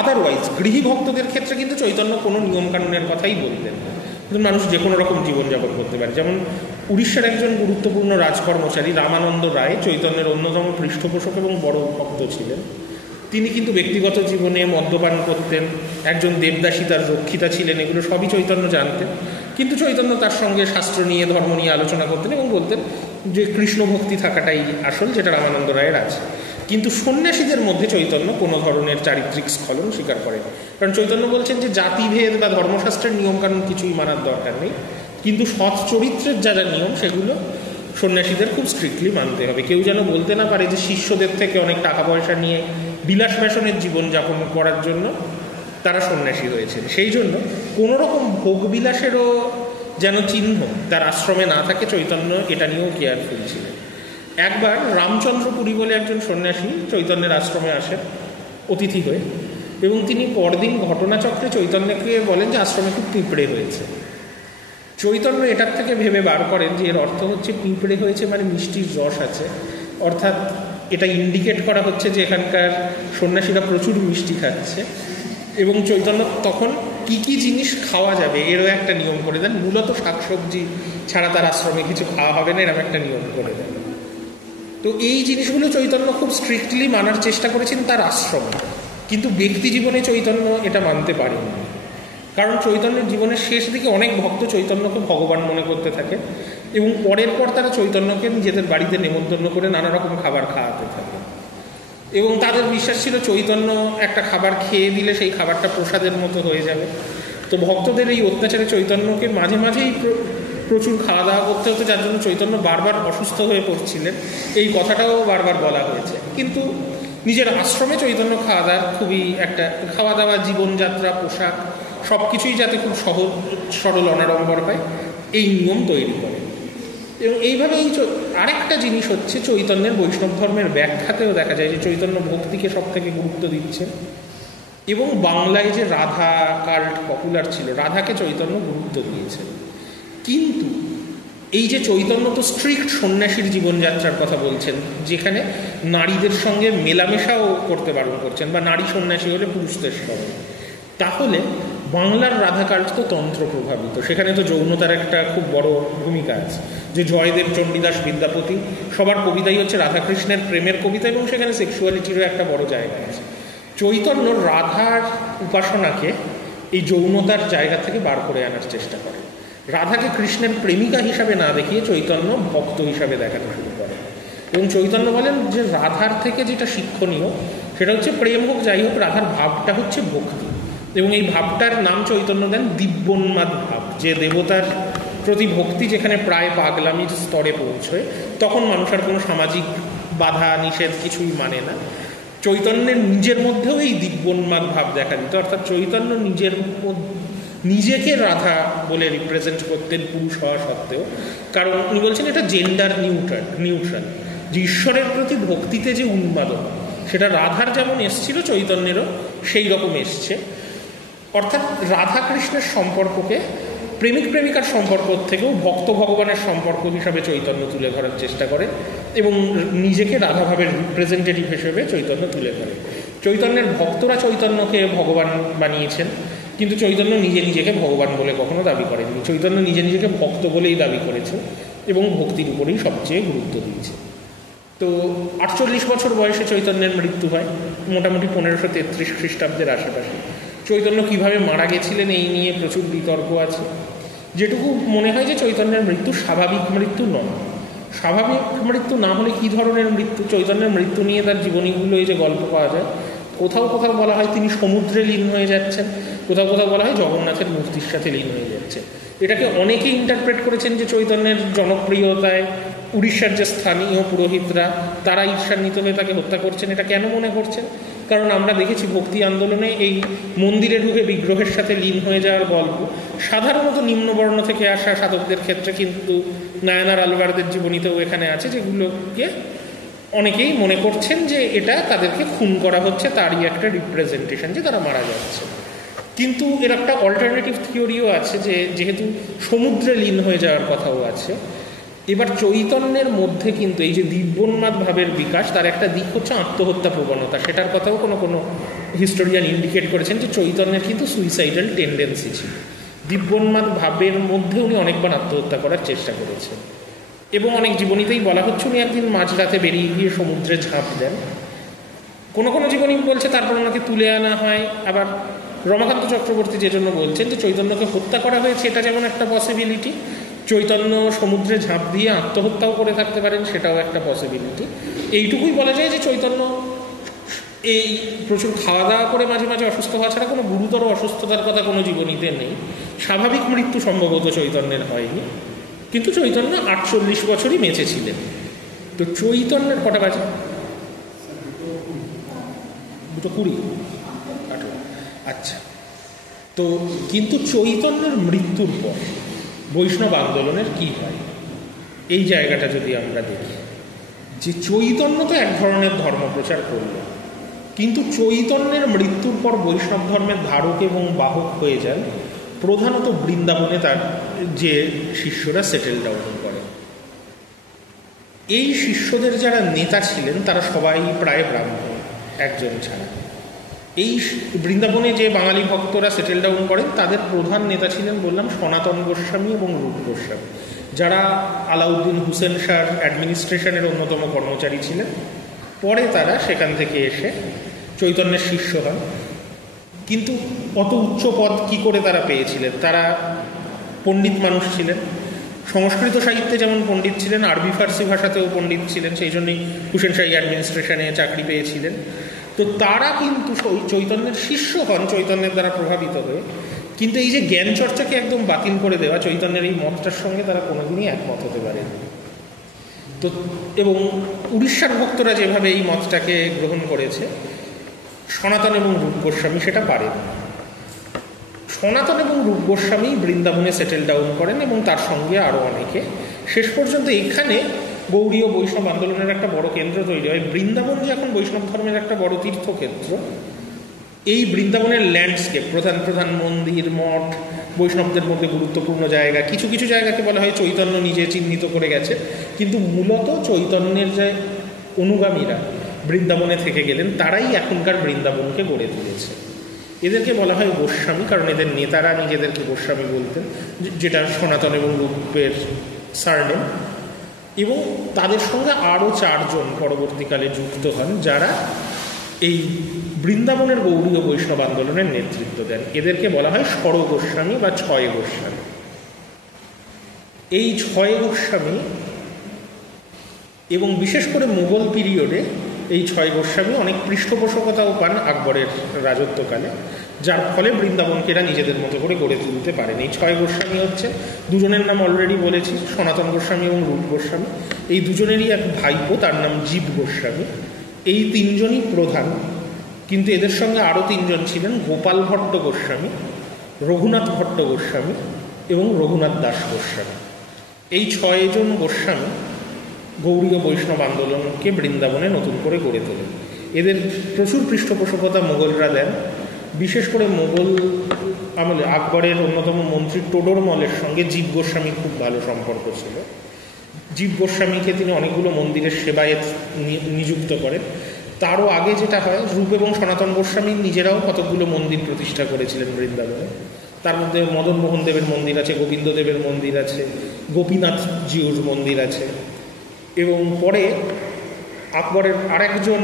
আদারওয়াইজ গৃহী ভক্তদের ক্ষেত্রে কিন্তু চৈতন্য কোনো নিয়মকানুনের কথাই বলতেন না, কিন্তু মানুষ যে কোনো রকম জীবনযাপন করতে পারে। যেমন উড়িষ্যার একজন গুরুত্বপূর্ণ রাজকর্মচারী রামানন্দ রায় চৈতন্যের অন্যতম পৃষ্ঠপোষক এবং বড় ভক্ত ছিলেন। তিনি কিন্তু ব্যক্তিগত জীবনে মদ্যপান করতেন, একজন দেবদাসী তার রক্ষিতা ছিলেন, এগুলো সবই চৈতন্য জানতেন। কিন্তু চৈতন্য তার সঙ্গে শাস্ত্র নিয়ে, ধর্ম নিয়ে আলোচনা করতেন এবং বলতেন যে কৃষ্ণ ভক্তি থাকাটাই আসল, যেটা রামানন্দ রায়ের আছে। কিন্তু সন্ন্যাসীদের মধ্যে চৈতন্য কোনো ধরনের চারিত্রিক স্খলন স্বীকার করেন, কারণ চৈতন্য বলছেন যে জাতিভেদ বা ধর্মশাস্ত্রের নিয়মকানুন কিছুই মানার দরকার নেই, কিন্তু সৎ চরিত্রের যা যা নিয়ম সেগুলো সন্ন্যাসীদের খুব স্ট্রিক্টলি মানতে হবে। কেউ যেন বলতে না পারে যে শিষ্যদের থেকে অনেক টাকা পয়সা নিয়ে বিলাস ব্যাসনের জীবনযাপন করার জন্য তারা সন্ন্যাসী হয়েছেন। সেই জন্য কোনো রকম ভোগবিলাসেরও যেন চিহ্ন তার আশ্রমে না থাকে, চৈতন্য এটা নিয়েও কেয়ারফুল ছিলেন। একবার রামচন্দ্রপুরী বলে একজন সন্ন্যাসী চৈতন্যের আশ্রমে আসেন অতিথি হয়ে, এবং তিনি পরদিন ঘটনাচক্রে চৈতন্যকে বলেন যে আশ্রমে খুব পিঁপড়ে হয়েছে। চৈতন্য এটার থেকে ভেবে বার করেন যে এর অর্থ হচ্ছে পিঁপড়ে হয়েছে মানে মিষ্টির রস আছে, অর্থাৎ এটা ইন্ডিকেট করা হচ্ছে যে এখানকার সন্ন্যাসীরা প্রচুর মিষ্টি খাচ্ছে। এবং চৈতন্য তখন কি কি জিনিস খাওয়া যাবে এরও একটা নিয়ম করে দেন, মূলত শাকসবজি ছাড়া তার আশ্রমে কিছু খাওয়া হবে না, এরকম একটা নিয়ম করে দেন। তো এই জিনিসগুলো চৈতন্য খুব স্ট্রিক্টলি মানার চেষ্টা করেছেন তার আশ্রমে, কিন্তু ব্যক্তি জীবনে চৈতন্য এটা মানতে পারেনি। কারণ চৈতন্যের জীবনের শেষ দিকে অনেক ভক্ত চৈতন্যকে ভগবান মনে করতে থাকে এবং পরের পর তারা চৈতন্যকে নিজেদের বাড়িতে নেমন্তন্ন করে নানা রকম খাবার খাওয়াতে থাকে। এবং তাদের বিশ্বাস ছিল চৈতন্য একটা খাবার খেয়ে দিলে সেই খাবারটা প্রসাদের মতো হয়ে যাবে। তো ভক্তদের এই অত্যাচারে চৈতন্যকে মাঝে মাঝেই প্রচুর খাওয়া দাওয়া করতে হতো, যার জন্য চৈতন্য বারবার অসুস্থ হয়ে পড়ছিলেন, এই কথাটাও বারবার বলা হয়েছে। কিন্তু নিজের আশ্রমে চৈতন্য খাওয়া দাওয়া, জীবনযাত্রা, পোশাক সব কিছুই যাতে খুব সহজ সরল অনাড়ম্বর হয় এই নিয়ম তৈরি করে। এবং এইভাবে আরেকটা জিনিস হচ্ছে চৈতন্যের বৈষ্ণব ধর্মের ব্যাখ্যাতেও দেখা যায় যে চৈতন্য ভক্তিকে সব থেকে গুরুত্ব দিচ্ছে। এবং বাংলায় যে রাধা কাল্ট পপুলার ছিল, রাধাকে চৈতন্য গুরুত্ব দিয়েছে। কিন্তু এই যে চৈতন্য তো স্ট্রিক্ট সন্ন্যাসীর জীবনযাত্রার কথা বলছেন, যেখানে নারীদের সঙ্গে মেলামেশাও করতে বারণ করছেন, বা নারী সন্ন্যাসী হলে পুরুষদের সঙ্গে। তাহলে বাংলার রাধা কাল্ট তো তন্ত্র প্রভাবিত, সেখানে তো যৌনতার একটা খুব বড় ভূমিকা আছে। যে জয়দেব, চণ্ডীদাস, বিদ্যাপতি সবার কবিতাই হচ্ছে রাধাকৃষ্ণের প্রেমের কবিতা, এবং সেখানে সেক্সুয়ালিটিরও একটা বড় জায়গা আছে। চৈতন্য রাধার উপাসনাকে এই যৌনতার জায়গা থেকে বার করে আনার চেষ্টা করে। রাধাকে কৃষ্ণের প্রেমিকা হিসাবে না দেখিয়ে চৈতন্য ভক্ত হিসাবে দেখাতে শুরু করে। এবং চৈতন্য বলেন যে রাধার থেকে যেটা শিক্ষণীয় সেটা হচ্ছে প্রেম হোক যাই হোক, রাধার ভাবটা হচ্ছে ভক্তি। এবং এই ভাবটার নাম চৈতন্য দেন দিব্যোন্মাদ ভাব, যে দেবতার প্রতি ভক্তি যেখানে প্রায় পাগলামির স্তরে পৌঁছয়, তখন মানুষ আর কোনো সামাজিক বাধা নিষেধ কিছুই মানে না। চৈতন্যের নিজের মধ্যেও এই দিব্যোন্মাদ ভাব দেখা দিত, অর্থাৎ চৈতন্য নিজেকে রাধা বলে রিপ্রেজেন্ট করতেন পুরুষ হওয়া সত্ত্বেও। কারণ উনি বলছেন এটা জেন্ডার নিউট্রাল, যে ঈশ্বরের প্রতি ভক্তিতে যে উন্মাদন সেটা রাধার যেমন এসছিল চৈতন্যেরও সেই রকম এসছে। অর্থাৎ রাধা কৃষ্ণের সম্পর্ককে প্রেমিক প্রেমিকার সম্পর্ক থেকেও ভক্ত ভগবানের সম্পর্ক হিসাবে চৈতন্য তুলে ধরার চেষ্টা করে, এবং নিজেকে রাধাভাবের রিপ্রেজেন্টেটিভ হিসেবে চৈতন্য তুলে ধরে। চৈতন্যের ভক্তরা চৈতন্যকে ভগবান বানিয়েছেন, কিন্তু চৈতন্য নিজেকে ভগবান বলে কখনো দাবি করেননি। চৈতন্য নিজেকে ভক্ত বলেই দাবি করেছে এবং ভক্তির উপরেই সবচেয়ে গুরুত্ব দিয়েছে। তো 48 বছর বয়সে চৈতন্যের মৃত্যু হয়, মোটামুটি 1533 খ্রিস্টাব্দের আশেপাশে। চৈতন্য কিভাবে মারা গেছিলেন এই নিয়ে প্রচুর বিতর্ক আছে। যেটুকু মনে হয় যে চৈতন্যের মৃত্যু স্বাভাবিক মৃত্যু নয়। স্বাভাবিক মৃত্যু না হলে কী ধরনের মৃত্যু? চৈতন্যের মৃত্যু নিয়ে তার জীবনীগুলো এই যে গল্প পাওয়া যায়, কোথাও কোথাও বলা হয় তিনি সমুদ্রে লীন হয়ে যাচ্ছেন, কোথাও কোথাও বলা হয় জগন্নাথের মূর্তির সাথে লীন হয়ে যাচ্ছে। এটাকে অনেকেই ইন্টারপ্রেট করেছেন যে চৈতন্যের জনপ্রিয়তায় উড়িষ্যার যে স্থানীয় পুরোহিতরা তারা ঈর্ষান্বিত হয়ে তাকে হত্যা করছেন। এটা কেন মনে করছেন? কারণ আমরা দেখেছি ভক্তি আন্দোলনে এই মন্দিরে ঢুকে বিগ্রহের সাথে লীন হয়ে যাওয়ার গল্প সাধারণত নিম্নবর্ণ থেকে আসা সাধকদের ক্ষেত্রে, কিন্তু নায়নার আলবারদের জীবনীতেও এখানে আছে, যেগুলোকে অনেকেই মনে করছেন যে এটা তাদেরকে খুন করা হচ্ছে, তারই একটা রিপ্রেজেন্টেশন, যে তারা মারা যাচ্ছে। কিন্তু এর একটা অল্টারনেটিভ থিওরিও আছে, যে যেহেতু সমুদ্রে লীন হয়ে যাওয়ার কথাও আছে, এবার চৈতন্যের মধ্যে কিন্তু এই যে দিব্যোন্মাদ ভাবের বিকাশ, তার একটা দিক হচ্ছে আত্মহত্যা প্রবণতা। সেটার কথাও কোনো হিস্টোরিয়ান ইন্ডিকেট করেছেন যে চৈতন্যের কিন্তু সুইসাইডাল টেন্ডেন্সি ছিল। দিব্যোন্মাদ ভাবের মধ্যে উনি অনেকবার আত্মহত্যা করার চেষ্টা করেছেন, এবং অনেক জীবনীতেই বলা হচ্ছে উনি একদিন মাঝরাতে বেরিয়ে গিয়ে সমুদ্রে ঝাঁপ দেন। কোনো কোনো জীবনী বলছে তারপর ওনাকে তুলে আনা হয়। আবার রমাকান্ত চক্রবর্তী যে জন্য বলছেন যে চৈতন্যকে হত্যা করা হয়েছে, এটা যেমন একটা পসিবিলিটি, চৈতন্য সমুদ্রে ঝাঁপ দিয়ে আত্মহত্যাও করে থাকতে পারেন, সেটাও একটা পসিবিলিটি। এইটুকুই বলা যায় যে চৈতন্য এই প্রচুর খাওয়া দাওয়া করে মাঝে মাঝে অসুস্থ হওয়া ছাড়া কোনো গুরুতর অসুস্থতার কথা কোনো জীবনীতে নেই। স্বাভাবিক মৃত্যু সম্ভবত চৈতন্যের হয়নি, কিন্তু চৈতন্য 48 বছরই বেঁচে ছিলেন। তো চৈতন্যের কটা বাজে? 2:20। আচ্ছা, তো কিন্তু চৈতন্যের মৃত্যুর পর বৈষ্ণব আন্দোলনের কি হয়, এই জায়গাটা যদি আমরা দেখি, যে চৈতন্য তো এক ধরনের ধর্মপ্রচার করল, কিন্তু চৈতন্যের মৃত্যুর পর বৈষ্ণব ধর্মের ধারক এবং বাহক হয়ে যান প্রধানত বৃন্দাবনে তার যে শিষ্যরা সেটেল ডাউন করে। এই শিষ্যদের যারা নেতা ছিলেন তারা সবাই প্রায় ব্রাহ্মণ, একজন ছাড়া। এই বৃন্দাবনে যে বাঙালি ভক্তরা সেটেল ডাউন করেন তাদের প্রধান নেতা ছিলেন বললাম সনাতন গোস্বামী এবং রূপ গোস্বামী, যারা আলাউদ্দিন হুসেন শাহর অ্যাডমিনিস্ট্রেশনের অন্যতম কর্মচারী ছিলেন। পরে তারা সেখান থেকে এসে চৈতন্যের শিষ্য হন। কিন্তু অত উচ্চ পদ কী করে তারা পেয়েছিলেন? তারা পণ্ডিত মানুষ ছিলেন, সংস্কৃত সাহিত্যে যেমন পণ্ডিত ছিলেন, আরবি ফার্সি ভাষাতেও পণ্ডিত ছিলেন, সেই জন্যই হুসেন শাহী অ্যাডমিনিস্ট্রেশনে চাকরি পেয়েছিলেন। তো তারা কিন্তু চৈতন্যের শিষ্য হন চৈতন্যের দ্বারা প্রভাবিত হয়ে, কিন্তু এই যে জ্ঞান চর্চাকে একদম বাতিল করে দেওয়া চৈতন্যের এই মতটার সঙ্গে তারা কোনোদিনই একমত হতে পারেন। তো এবং উড়িষ্যার ভক্তরা যেভাবে এই মতটাকে গ্রহণ করেছে, সনাতন এবং রূপ গোস্বামী সেটা পারেন। সনাতন এবং রূপ গোস্বামী বৃন্দাবনে সেটেল ডাউন করেন এবং তার সঙ্গে আরও অনেকে। শেষ পর্যন্ত এখানে গৌড়ীয় বৈষ্ণব আন্দোলনের একটা বড় কেন্দ্র তৈরি হয়। বৃন্দাবন যে এখন বৈষ্ণব ধর্মের একটা বড় তীর্থক্ষেত্র, এই বৃন্দাবনের ল্যান্ডস্কেপ, প্রধান প্রধান মন্দির, মঠ, বৈষ্ণবদের মধ্যে গুরুত্বপূর্ণ জায়গা, কিছু কিছু জায়গাকে বলা হয় চৈতন্য নিজে চিহ্নিত করে গেছে, কিন্তু মূলত চৈতন্যের যে অনুগামীরা বৃন্দাবনে থেকে গেলেন তারাই এখনকার বৃন্দাবনকে গড়ে তুলেছে। এদেরকে বলা হয় গোস্বামী, কারণ এদের নেতারা নিজেদেরকে গোস্বামী বলতেন, যেটা সনাতন এবং রূপের সারনেম। এবং তাদের সঙ্গে আরও 4 জন পরবর্তীকালে যুক্ত হন যারা এই বৃন্দাবনের গৌড়ীয় বৈষ্ণব আন্দোলনের নেতৃত্ব দেন। এদেরকে বলা হয় ষড় গোস্বামী বা 6 গোস্বামী। এই 6 গোস্বামী এবং বিশেষ করে মুঘল পিরিয়ডে এই 6 গোস্বামী অনেক পৃষ্ঠপোষকতাও পান আকবরের রাজত্বকালে, যার ফলে বৃন্দাবনকে এরা নিজেদের মতো করে গড়ে তুলতে পারেন। এই 6 গোস্বামী হচ্ছে, দুজনের নাম অলরেডি বলেছি, সনাতন গোস্বামী এবং রূপ গোস্বামী। এই দুজনেরই এক ভাইপো, তার নাম জীব গোস্বামী। এই 3 জনই প্রধান, কিন্তু এদের সঙ্গে আরও 3 জন ছিলেন, গোপাল ভট্ট গোস্বামী, রঘুনাথ ভট্ট গোস্বামী এবং রঘুনাথ দাস গোস্বামী। এই 6 জন গোস্বামী গৌড়ীয় বৈষ্ণব আন্দোলনকে বৃন্দাবনে নতুন করে গড়ে তোলেন। এদের প্রচুর পৃষ্ঠপোষকতা মোগলরা দেন। বিশেষ করে মোগল আমলে আকবরের অন্যতম মন্ত্রী টোডরমলের সঙ্গে জীব গোস্বামীর খুব ভালো সম্পর্ক ছিল। জীব গোস্বামীকে তিনি অনেকগুলো মন্দিরের সেবায়েত নিযুক্ত করেন। তারও আগে যেটা হয়, রূপ এবং সনাতন গোস্বামী নিজেরাও কতকগুলো মন্দির প্রতিষ্ঠা করেছিলেন বৃন্দাবনে। তার মধ্যে মদন মোহন দেবের মন্দির আছে, গোবিন্দ দেবের মন্দির আছে, গোপীনাথ জিউর মন্দির আছে। এবং পরে আকবরের আরেকজন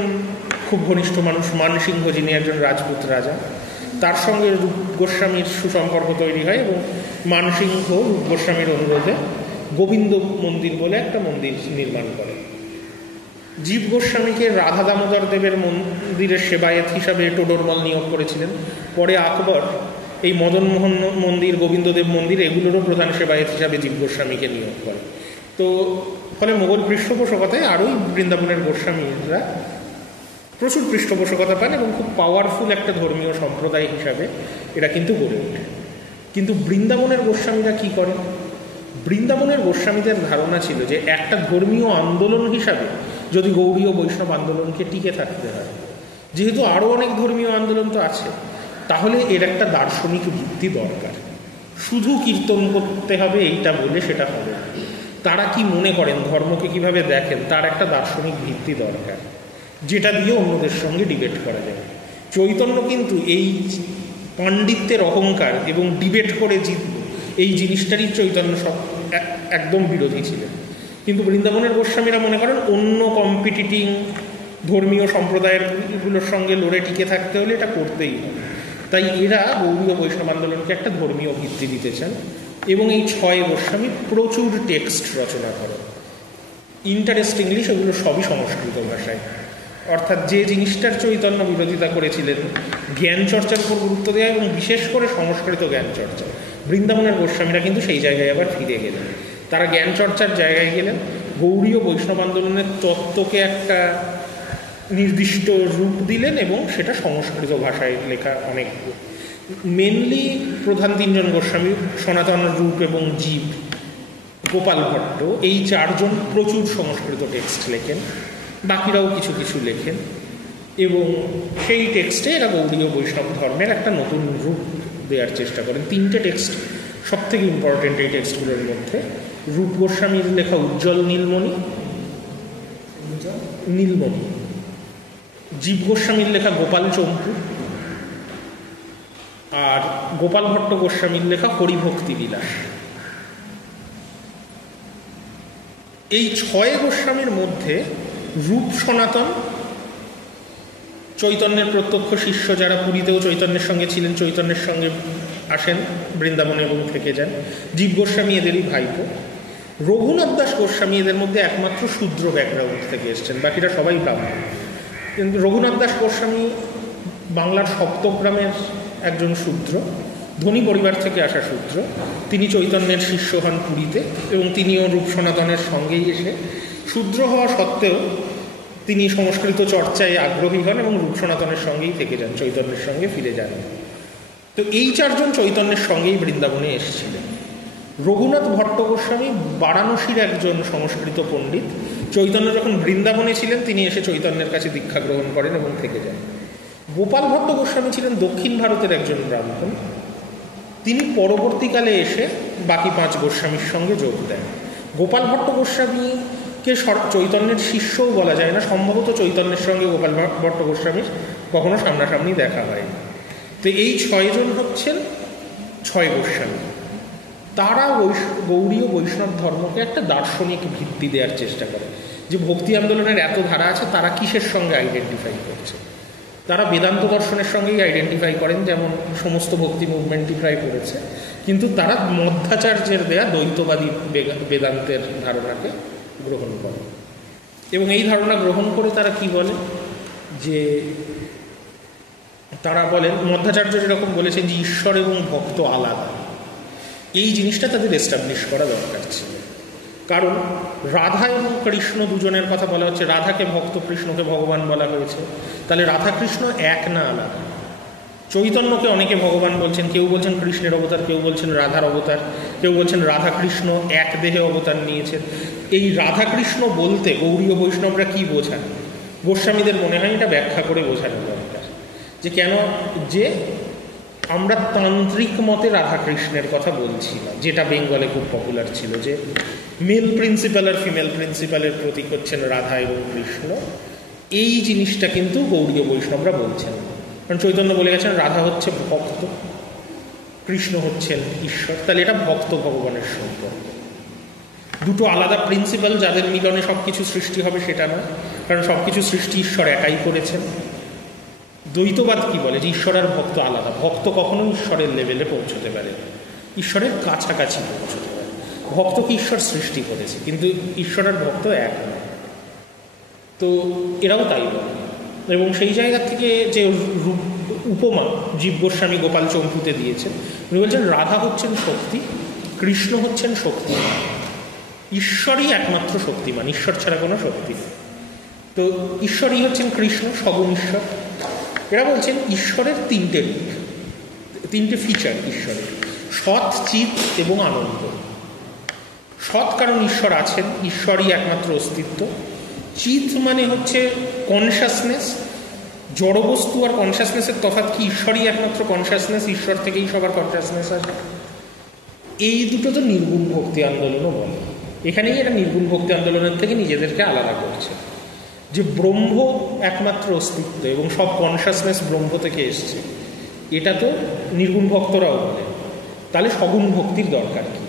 খুব ঘনিষ্ঠ মানুষ মানসিংহ, যিনি একজন রাজপুত রাজা, তার সঙ্গে রূপ গোস্বামীর সুসম্পর্ক তৈরি হয় এবং মানসিংহ রূপ গোস্বামীর অনুরোধে গোবিন্দ মন্দির বলে একটা মন্দির নির্মাণ করে। জীব গোস্বামীকে রাধা দামোদর দেবের মন্দিরের সেবায়েত হিসাবে টোডরমল নিয়োগ করেছিলেন। পরে আকবর এই মদন মোহন মন্দির, গোবিন্দদেব মন্দির, এগুলোরও প্রধান সেবায়েত হিসাবে জীব গোস্বামীকে নিয়োগ করে। তো ফলে মোগল পৃষ্ঠপোষকতায় আরোই বৃন্দাবনের গোস্বামীরা প্রচুর পৃষ্ঠপোষকতা পান এবং খুব পাওয়ারফুল একটা ধর্মীয় সম্প্রদায় হিসাবে এরা কিন্তু গড়ে ওঠে। কিন্তু বৃন্দাবনের গোস্বামীরা কী করেন? বৃন্দাবনের গোস্বামীদের ধারণা ছিল যে একটা ধর্মীয় আন্দোলন হিসাবে যদি গৌড়ীয় বৈষ্ণব আন্দোলনকে টিকে থাকতে হয়, যেহেতু আরও অনেক ধর্মীয় আন্দোলন তো আছে, তাহলে এর একটা দার্শনিক ভিত্তি দরকার। শুধু কীর্তন করতে হবে এইটা বলে সেটা হবে না। তারা কি মনে করেন, ধর্মকে কিভাবে দেখেন, তার একটা দার্শনিক ভিত্তি দরকার, যেটা দিয়ে অন্যদের সঙ্গে ডিবেট করা যাবে। চৈতন্য কিন্তু এই পাণ্ডিত্যের অহংকার এবং ডিবেট করে জিতব, এই জিনিসটারই চৈতন্য সব একদম বিরোধী ছিলেন। কিন্তু বৃন্দাবনের গোস্বামীরা মনে করেন অন্য কম্পিটিটিং ধর্মীয় সম্প্রদায়েরগুলোর সঙ্গে লড়ে টিকে থাকতে হলে এটা করতেই হবে। তাই এরা গৌড়ীয় বৈষ্ণব আন্দোলনকে একটা ধর্মীয় ভিত্তি দিতে চান এবং এই 6 গোস্বামী প্রচুর টেক্সট রচনা করেন। ইন্টারেস্টিংলি সেগুলো সবই সংস্কৃত ভাষায়, অর্থাৎ যে জিনিসটার চৈতন্য বিরোধিতা করেছিলেন, জ্ঞান চর্চার উপর গুরুত্ব দেওয়া এবং বিশেষ করে সংস্কৃত জ্ঞান চর্চা, বৃন্দাবনের গোস্বামীরা কিন্তু সেই জায়গায় আবার ফিরে গেলেন। তারা জ্ঞান চর্চার জায়গায় গেলেন, গৌড়ীয় বৈষ্ণব আন্দোলনের তত্ত্বকে একটা নির্দিষ্ট রূপ দিলেন এবং সেটা সংস্কৃত ভাষায় লেখা অনেক। মেনলি প্রধান 3 জন গোস্বামী, সনাতন, রূপ এবং জীব, গোপাল ভট্ট, এই 4 জন প্রচুর সংস্কৃত টেক্সট লেখেন, বাকিরাও কিছু কিছু লেখেন এবং সেই টেক্সটে এরা গৌড়ীয় বৈষ্ণব ধর্মের একটা নতুন রূপ দেওয়ার চেষ্টা করেন। 3টে টেক্সট সব থেকে ইম্পর্টেন্ট এই টেক্সটগুলোর মধ্যে। রূপ গোস্বামীর লেখা উজ্জ্বল নীলমণি, জীব গোস্বামীর লেখা গোপাল চম্পু, আর গোপাল ভট্ট গোস্বামীর লেখা হরিভক্তি বিলাস। এই 6 গোস্বামীর মধ্যে রূপ সনাতন, চৈতন্যের প্রত্যক্ষ শিষ্য, যারা পুরীতেও চৈতন্যের সঙ্গে ছিলেন, চৈতন্যের সঙ্গে আসেন বৃন্দাবনে এবং থেকে যান। জীব গোস্বামী এদেরই ভাইপো। রঘুনাথ দাস গোস্বামী এদের মধ্যে একমাত্র শূদ্র ব্যাকগ্রাউন্ড থেকে এসছেন, বাকিরা সবাই ব্রাহ্মণ। কিন্তু রঘুনাথ দাস গোস্বামী বাংলার সপ্তগ্রামের একজন শূদ্র, ধনী পরিবার থেকে আসা শূদ্র। তিনি চৈতন্যের শিষ্য হন পুরীতে এবং তিনিও রূপ সনাতনের সঙ্গেই এসে, শূদ্র হওয়া সত্ত্বেও তিনি সংস্কৃত চর্চায় আগ্রহী হন এবং রূপ সনাতনের সঙ্গেই থেকে যান, চৈতন্যের সঙ্গে ফিরে যান। তো এই 4 জন চৈতন্যের সঙ্গেই বৃন্দাবনে এসেছিলেন। রঘুনাথ ভট্ট গোস্বামী বারাণসীর একজন সংস্কৃত পণ্ডিত। চৈতন্য যখন বৃন্দাবনে ছিলেন তিনি এসে চৈতন্যের কাছে দীক্ষা গ্রহণ করেন এবং থেকে যান। গোপাল ভট্ট গোস্বামী ছিলেন দক্ষিণ ভারতের একজন ব্রাহ্মণ। তিনি পরবর্তীকালে এসে বাকি 5 গোস্বামীর সঙ্গে যোগ দেন। গোপাল ভট্ট গোস্বামীকে চৈতন্যের শিষ্যও বলা যায় না, সম্ভবত চৈতন্যের সঙ্গে গোপাল ভট্ট গোস্বামীর কখনো সামনাসামনি দেখা হয়নি। তো এই 6 জন হচ্ছেন 6 গোস্বামী। তারা গৌড়ীয় বৈষ্ণব ধর্মকে একটা দার্শনিক ভিত্তি দেওয়ার চেষ্টা করে, যে ভক্তি আন্দোলনের এত ধারা আছে, তারা কিসের সঙ্গে আইডেন্টিফাই করছে। তারা বেদান্ত দর্শনের সঙ্গেই আইডেন্টিফাই করেন, যেমন সমস্ত ভক্তি মুভমেন্টই প্রায় করেছে, কিন্তু তারা মধ্যাচার্যের দেয়া দ্বৈতবাদী বেদান্তের ধারণাকে গ্রহণ করে। এবং এই ধারণা গ্রহণ করে তারা কি বলে, যে তারা বলেন, মধ্যাচার্য যেরকম বলেছেন যে ঈশ্বর এবং ভক্ত আলাদা, এই জিনিসটা তাদের এস্টাবলিশ করা দরকার ছিল। কারণ রাধা এবং কৃষ্ণ দুজনের কথা বলা হচ্ছে, রাধাকে ভক্ত, কৃষ্ণকে ভগবান বলা হয়েছে, তাহলে রাধা কৃষ্ণ এক না আলাদা। চৈতন্যকে অনেকে ভগবান বলছেন, কেউ বলছেন কৃষ্ণের অবতার, কেউ বলছেন রাধার অবতার, কেউ বলছেন রাধা কৃষ্ণ এক দেহে অবতার নিয়েছেন। এই রাধা কৃষ্ণ বলতে গৌড়ীয় বৈষ্ণবরা কি বোঝান, গোস্বামীদের মনে হয় এটা ব্যাখ্যা করে বোঝানো দরকার, যে কেন যে আমরা তান্ত্রিক মতে রাধাকৃষ্ণের কথা বলছি না, যেটা বেঙ্গলে খুব পপুলার ছিল, যে মেল প্রিন্সিপাল আর ফিমেল প্রিন্সিপালের প্রতীক হচ্ছেন রাধা এবং কৃষ্ণ। এই জিনিসটা কিন্তু গৌড়ীয় বৈষ্ণবরা বলছেন, কারণ চৈতন্য বলে গেছেন রাধা হচ্ছে ভক্ত, কৃষ্ণ হচ্ছেন ঈশ্বর, তাহলে এটা ভক্ত ভগবানের সম্পর্ক। দুটো আলাদা প্রিন্সিপাল যাদের মিলনে সব কিছু সৃষ্টি হবে সেটা না, কারণ সব কিছু সৃষ্টি ঈশ্বর একাই করেছেন। দ্বৈতবাদ কি বলে, যে ঈশ্বর আর ভক্ত আলাদা, ভক্ত কখনো ঈশ্বরের লেভেলে পৌঁছতে পারে, ঈশ্বরের কাছাকাছি পৌঁছতে পারে। ভক্তকে ঈশ্বর সৃষ্টি করেছে, কিন্তু ঈশ্বর আর ভক্ত এক নয়। তো এরাও তাই বলে। এবং সেই জায়গা থেকে যে উপমা জীব গোস্বামী গোপাল চম্পুতে দিয়েছেন, উনি বলছেন রাধা হচ্ছেন শক্তি, কৃষ্ণ হচ্ছেন শক্তিমান, ঈশ্বরই একমাত্র শক্তিমান, ঈশ্বর ছাড়া কোনো শক্তি নেই। তো ঈশ্বরই হচ্ছেন কৃষ্ণ, সগুণ ঈশ্বর। এরা বলছেন ঈশ্বরের 3টে ফিচার ঈশ্বরের, সৎ, চিৎ এবং আনন্দ। সৎ কারণ ঈশ্বর আছেন, ঈশ্বরই একমাত্র অস্তিত্ব। চিৎ মানে হচ্ছে কনসাসনেস, জড়বস্তু আর কনসাসনেসের তফাৎ কি, ঈশ্বরই একমাত্র কনসাসনেস, ঈশ্বর থেকেই সবার কনসাসনেস আসে। এই দুটো তো নির্গুণ ভক্তি আন্দোলনও বলে। এখানেই এরা নির্গুণ ভক্তি আন্দোলনের থেকে নিজেদেরকে আলাদা করছে, যে ব্রহ্ম একমাত্র অস্তিত্ব এবং সব কনসাসনেস ব্রহ্ম থেকে এসছে। এটা তো নির্গুণ ভক্তরাও বলে। তাহলে সগুণ ভক্তির দরকার কি?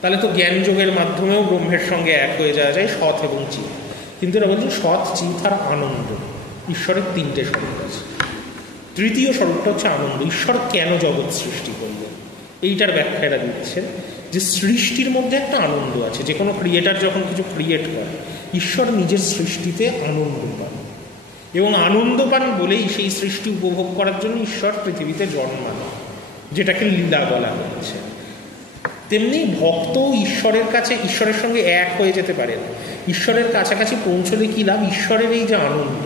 তাহলে তো জ্ঞান যোগের মাধ্যমেও ব্রহ্মের সঙ্গে এক হয়ে যাওয়া যায়, সৎ এবং চিৎ। কিন্তু এরা বলছে সৎ, চিৎ আর আনন্দ, ঈশ্বরের তিনটে স্বরূপ আছে। তৃতীয় স্বরূপটা হচ্ছে আনন্দ। ঈশ্বর কেন জগৎ সৃষ্টি করলেন, এইটার ব্যাখ্যা এরা দিচ্ছেন যে সৃষ্টির মধ্যে একটা আনন্দ আছে। যে কোনো ক্রিয়েটার যখন কিছু ক্রিয়েট করে, ঈশ্বর নিজের সৃষ্টিতে আনন্দ পান, এবং আনন্দ পান বলেই সেই সৃষ্টি উপভোগ করার জন্য ঈশ্বর পৃথিবীতে জন্মান, যেটাকে লীলা বলা হচ্ছে। তেমনি ভক্ত ঈশ্বরের কাছে, ঈশ্বরের সঙ্গে এক হয়ে যেতে পারে না। ঈশ্বরের কাছাকাছি পৌঁছলে কী লাভ? ঈশ্বরের এই যে আনন্দ,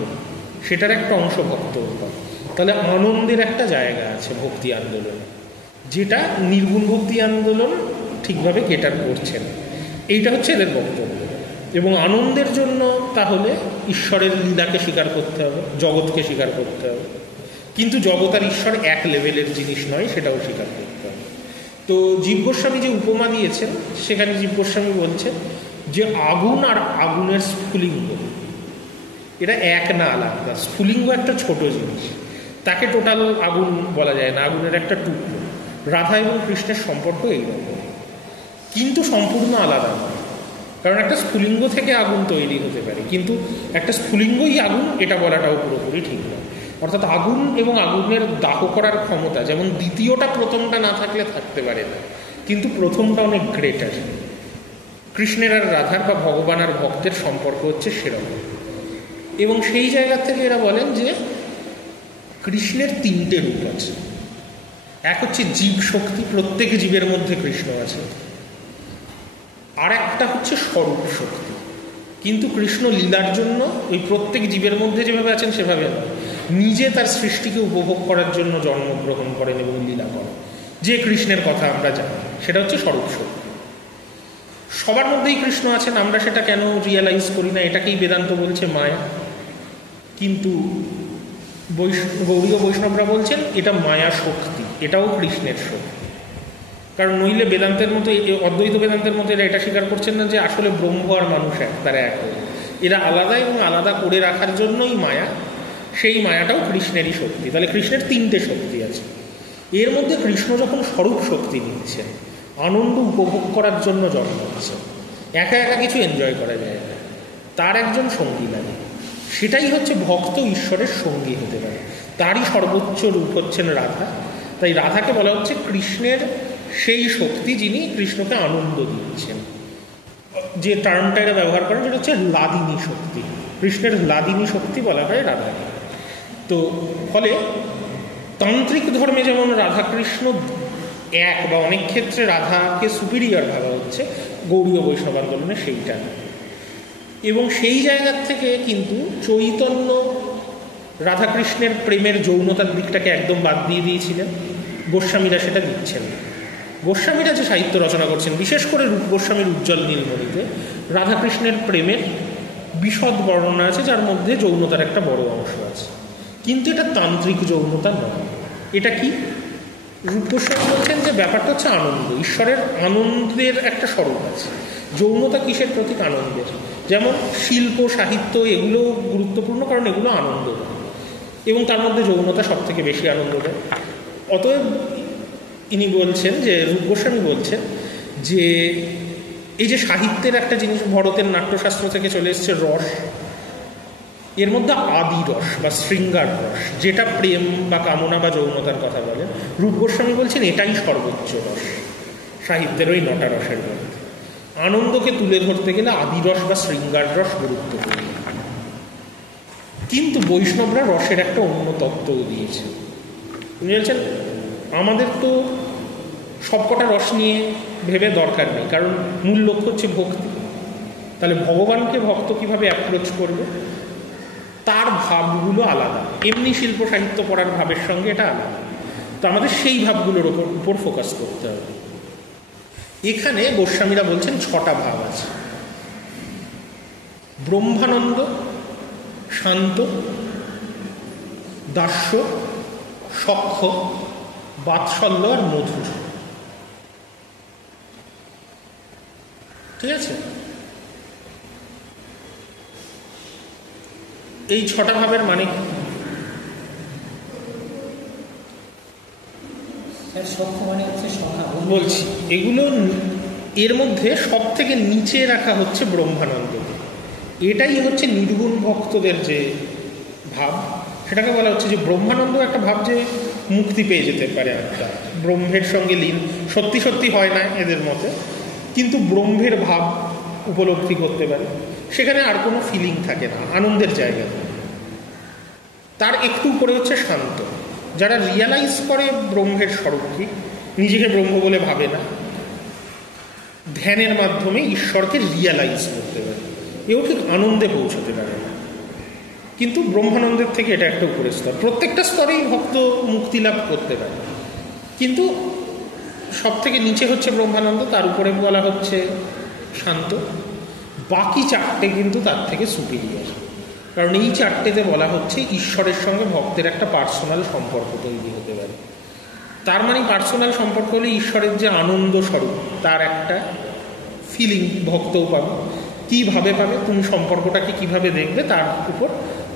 সেটার একটা অংশ ভক্ত হয়। তাহলে আনন্দের একটা জায়গা আছে ভক্তি আন্দোলনে, যেটা নির্গুণ ভক্তি আন্দোলন ঠিকভাবে কেটার করছে না। এইটা হচ্ছে এদের বক্তব্য। এবং আনন্দের জন্য তাহলে ঈশ্বরের লীলাকে স্বীকার করতে হবে, জগৎকে স্বীকার করতে হবে, কিন্তু জগৎ আর ঈশ্বর এক লেভেলের জিনিস নয়, সেটাও স্বীকার করতে হবে। তো জীব গোস্বামী যে উপমা দিয়েছেন, সেখানে জীব গোস্বামী বলছেন যে আগুন আর আগুনের স্ফুলিঙ্গ এটা এক না আলাদা। স্ফুলিঙ্গ একটা ছোট জিনিস, তাকে টোটাল আগুন বলা যায় না, আগুনের একটা টুকরো। রাধা এবং কৃষ্ণের সম্পর্ক এইরকম, কিন্তু সম্পূর্ণ আলাদা নয়। কারণ একটা স্ফুলিঙ্গ থেকে আগুন তৈরি হতে পারে, কিন্তু একটা স্ফুলিঙ্গই আগুন এটা বলাটাও পুরোপুরি ঠিক নয়। অর্থাৎ আগুন এবং আগুনের দাহ করার ক্ষমতা, যেমন দ্বিতীয়টা প্রথমটা না থাকলে থাকতে পারে না, কিন্তু প্রথমটা অনেক গ্রেটার। কৃষ্ণের আর রাধার বা ভগবান আর ভক্তের সম্পর্ক হচ্ছে সেরকম। এবং সেই জায়গা থেকে এরা বলেন যে কৃষ্ণের তিনটে রূপ আছে। এক হচ্ছে জীব শক্তি, প্রত্যেক জীবের মধ্যে কৃষ্ণ আছে। আর একটা হচ্ছে স্বরূপ শক্তি, কিন্তু কৃষ্ণ লীলার জন্য ওই প্রত্যেক জীবের মধ্যে যেভাবে আছেন সেভাবে নয়, নিজে তার সৃষ্টিকে উপভোগ করার জন্য জন্মগ্রহণ করেন এবং লীলা করেন। যে কৃষ্ণের কথা আমরা জানি সেটা হচ্ছে স্বরূপ শক্তি। সবার মধ্যেই কৃষ্ণ আছেন, আমরা সেটা কেন রিয়েলাইজ করি না? এটাকেই বেদান্ত বলছে মায়া। কিন্তু গৌড়ীয় বৈষ্ণবরা বলছেন এটা মায়া শক্তি, এটাও কৃষ্ণের শক্তি। কারণ নইলে বেদান্তের মতো, অদ্বৈত বেদান্তের মতো এরা এটা স্বীকার করছেন না যে আসলে ব্রহ্ম আর মানুষ এক, তারা এক হয়ে। এরা আলাদা, এবং আলাদা করে রাখার জন্যই মায়া, সেই মায়াটাও কৃষ্ণেরই শক্তি। তাহলে কৃষ্ণের তিনটে শক্তি আছে। এর মধ্যে কৃষ্ণ যখন স্বরূপ শক্তি নিচ্ছেন, আনন্দ উপভোগ করার জন্য জন্মাচ্ছেন, একা একা কিছু এনজয় করা যায় না, তার একজন সঙ্গী লাগে। সেটাই হচ্ছে ভক্ত ঈশ্বরের সঙ্গী হতে পারে। তারই সর্বোচ্চ রূপ হচ্ছেন রাধা। তাই রাধাকে বলা হচ্ছে কৃষ্ণের সেই শক্তি যিনি কৃষ্ণকে আনন্দ দিচ্ছেন। যে টার্মটা এরা ব্যবহার করেন সেটা হচ্ছে লাদিনী শক্তি। কৃষ্ণের লাদিনী শক্তি বলা হয় রাধাকে। তো ফলে তান্ত্রিক ধর্মে যেমন রাধাকৃষ্ণ এক, বা অনেক ক্ষেত্রে রাধাকে সুপিরিয়র ভাবা হচ্ছে, গৌড়ীয় বৈষ্ণব আন্দোলনে সেইটা। এবং সেই জায়গার থেকে কিন্তু চৈতন্য রাধাকৃষ্ণের প্রেমের যৌনতার দিকটাকে একদম বাদ দিয়ে দিয়েছিলেন, গোস্বামীরা সেটা দিচ্ছেন না। গোস্বামীরা যে সাহিত্য রচনা করছেন, বিশেষ করে রূপ গোস্বামীর উজ্জ্বল নীলমণিতে রাধাকৃষ্ণের প্রেমের বিশদ বর্ণনা আছে, যার মধ্যে যৌনতার একটা বড় অংশ আছে। কিন্তু এটা তান্ত্রিক যৌনতা নয়। এটা কি? রূপ গোস্বামী বলছেন যে ব্যাপারটা হচ্ছে আনন্দ, ঈশ্বরের আনন্দের একটা স্বরূপ আছে। যৌনতা কিসের প্রতীক? আনন্দের। যেমন শিল্প, সাহিত্য এগুলো গুরুত্বপূর্ণ, কারণ এগুলো আনন্দ দেয়, এবং তার মধ্যে যৌনতা সব থেকে বেশি আনন্দ দেয়। অতএব ইনি বলছেন, যে রূপ গোস্বামী বলছেন যে এই যে সাহিত্যের একটা জিনিস, ভরতের নাট্যশাস্ত্র থেকে চলে এসছে রস, এর মধ্যে আদি রস বা শৃঙ্গার রস, যেটা প্রেম বা কামনা বা যৌনতার কথা বলেন, রূপ গোস্বামী বলছেন এটাই সর্বোচ্চ রস সাহিত্যের ওই 9টা রসের মধ্যে। আনন্দকে তুলে ধরতে গেলে আদি রস বা শৃঙ্গার রস গুরুত্বপূর্ণ। কিন্তু বৈষ্ণবরা রসের একটা অন্য তত্ত্বও দিয়েছে। উনি বলছেন আমাদের তো সবকটা রস নিয়ে ভেবে দরকার নেই, কারণ মূল লক্ষ্য হচ্ছে ভক্তি। তাহলে ভগবানকে ভক্ত কীভাবে অ্যাপ্রোচ করবে, তার ভাবগুলো আলাদা। এমনি শিল্প সাহিত্য পড়ার ভাবের সঙ্গে এটা আলাদা। তো আমাদের সেই ভাবগুলোর উপর ফোকাস করতে হবে। এখানে গোস্বামীরা বলছেন 6টা ভাব আছে: ব্রহ্মানন্দ, শান্ত, দাস্য, সখ্য, বাৎসল্য আর মধুর। ঠিক আছে? এই 6টা ভাবের মানে বলছি, এগুলো এর মধ্যে সব থেকে নিচে রাখা হচ্ছে ব্রহ্মানন্দকে। এটাই হচ্ছে নির্গুণ ভক্তদের যে ভাব, সেটাকে বলা হচ্ছে যে ব্রহ্মানন্দ একটা ভাব যে মুক্তি পেয়ে যেতে পারে আত্মা, ব্রহ্মের সঙ্গে লীন, সত্যি সত্যি হয় না এদের মতে, কিন্তু ব্রহ্মের ভাব উপলব্ধি করতে পারে, সেখানে আর কোনো ফিলিং থাকে না, আনন্দের জায়গা। তার একটু উপরে হচ্ছে শান্ত, যারা রিয়ালাইজ করে ব্রহ্মের স্বরূপ কি, নিজেকে ব্রহ্ম বলে ভাবে না, ধ্যানের মাধ্যমে ঈশ্বরকে রিয়ালাইজ করতে পারে, এও ঠিক আনন্দে পৌঁছতে পারে না, কিন্তু ব্রহ্মানন্দের থেকে এটা একটা উপরের স্তর। প্রত্যেকটা স্তরেই ভক্ত মুক্তি লাভ করতে পারে, কিন্তু সব থেকে নিচে হচ্ছে ব্রহ্মানন্দ, তার উপরে বলা হচ্ছে শান্ত, বাকি চারটে কিন্তু তার থেকে সুপিরিয়ার। কারণ এই চারটেতে বলা হচ্ছে ঈশ্বরের সঙ্গে ভক্তের একটা পার্সোনাল সম্পর্ক তৈরি হতে পারে। তার মানে পার্সোনাল সম্পর্ক হলে ঈশ্বরের যে আনন্দ স্বরূপ তার একটা ফিলিং ভক্তও পাবে। কীভাবে পাবে, তুমি সম্পর্কটাকে কিভাবে দেখবে, তার উপর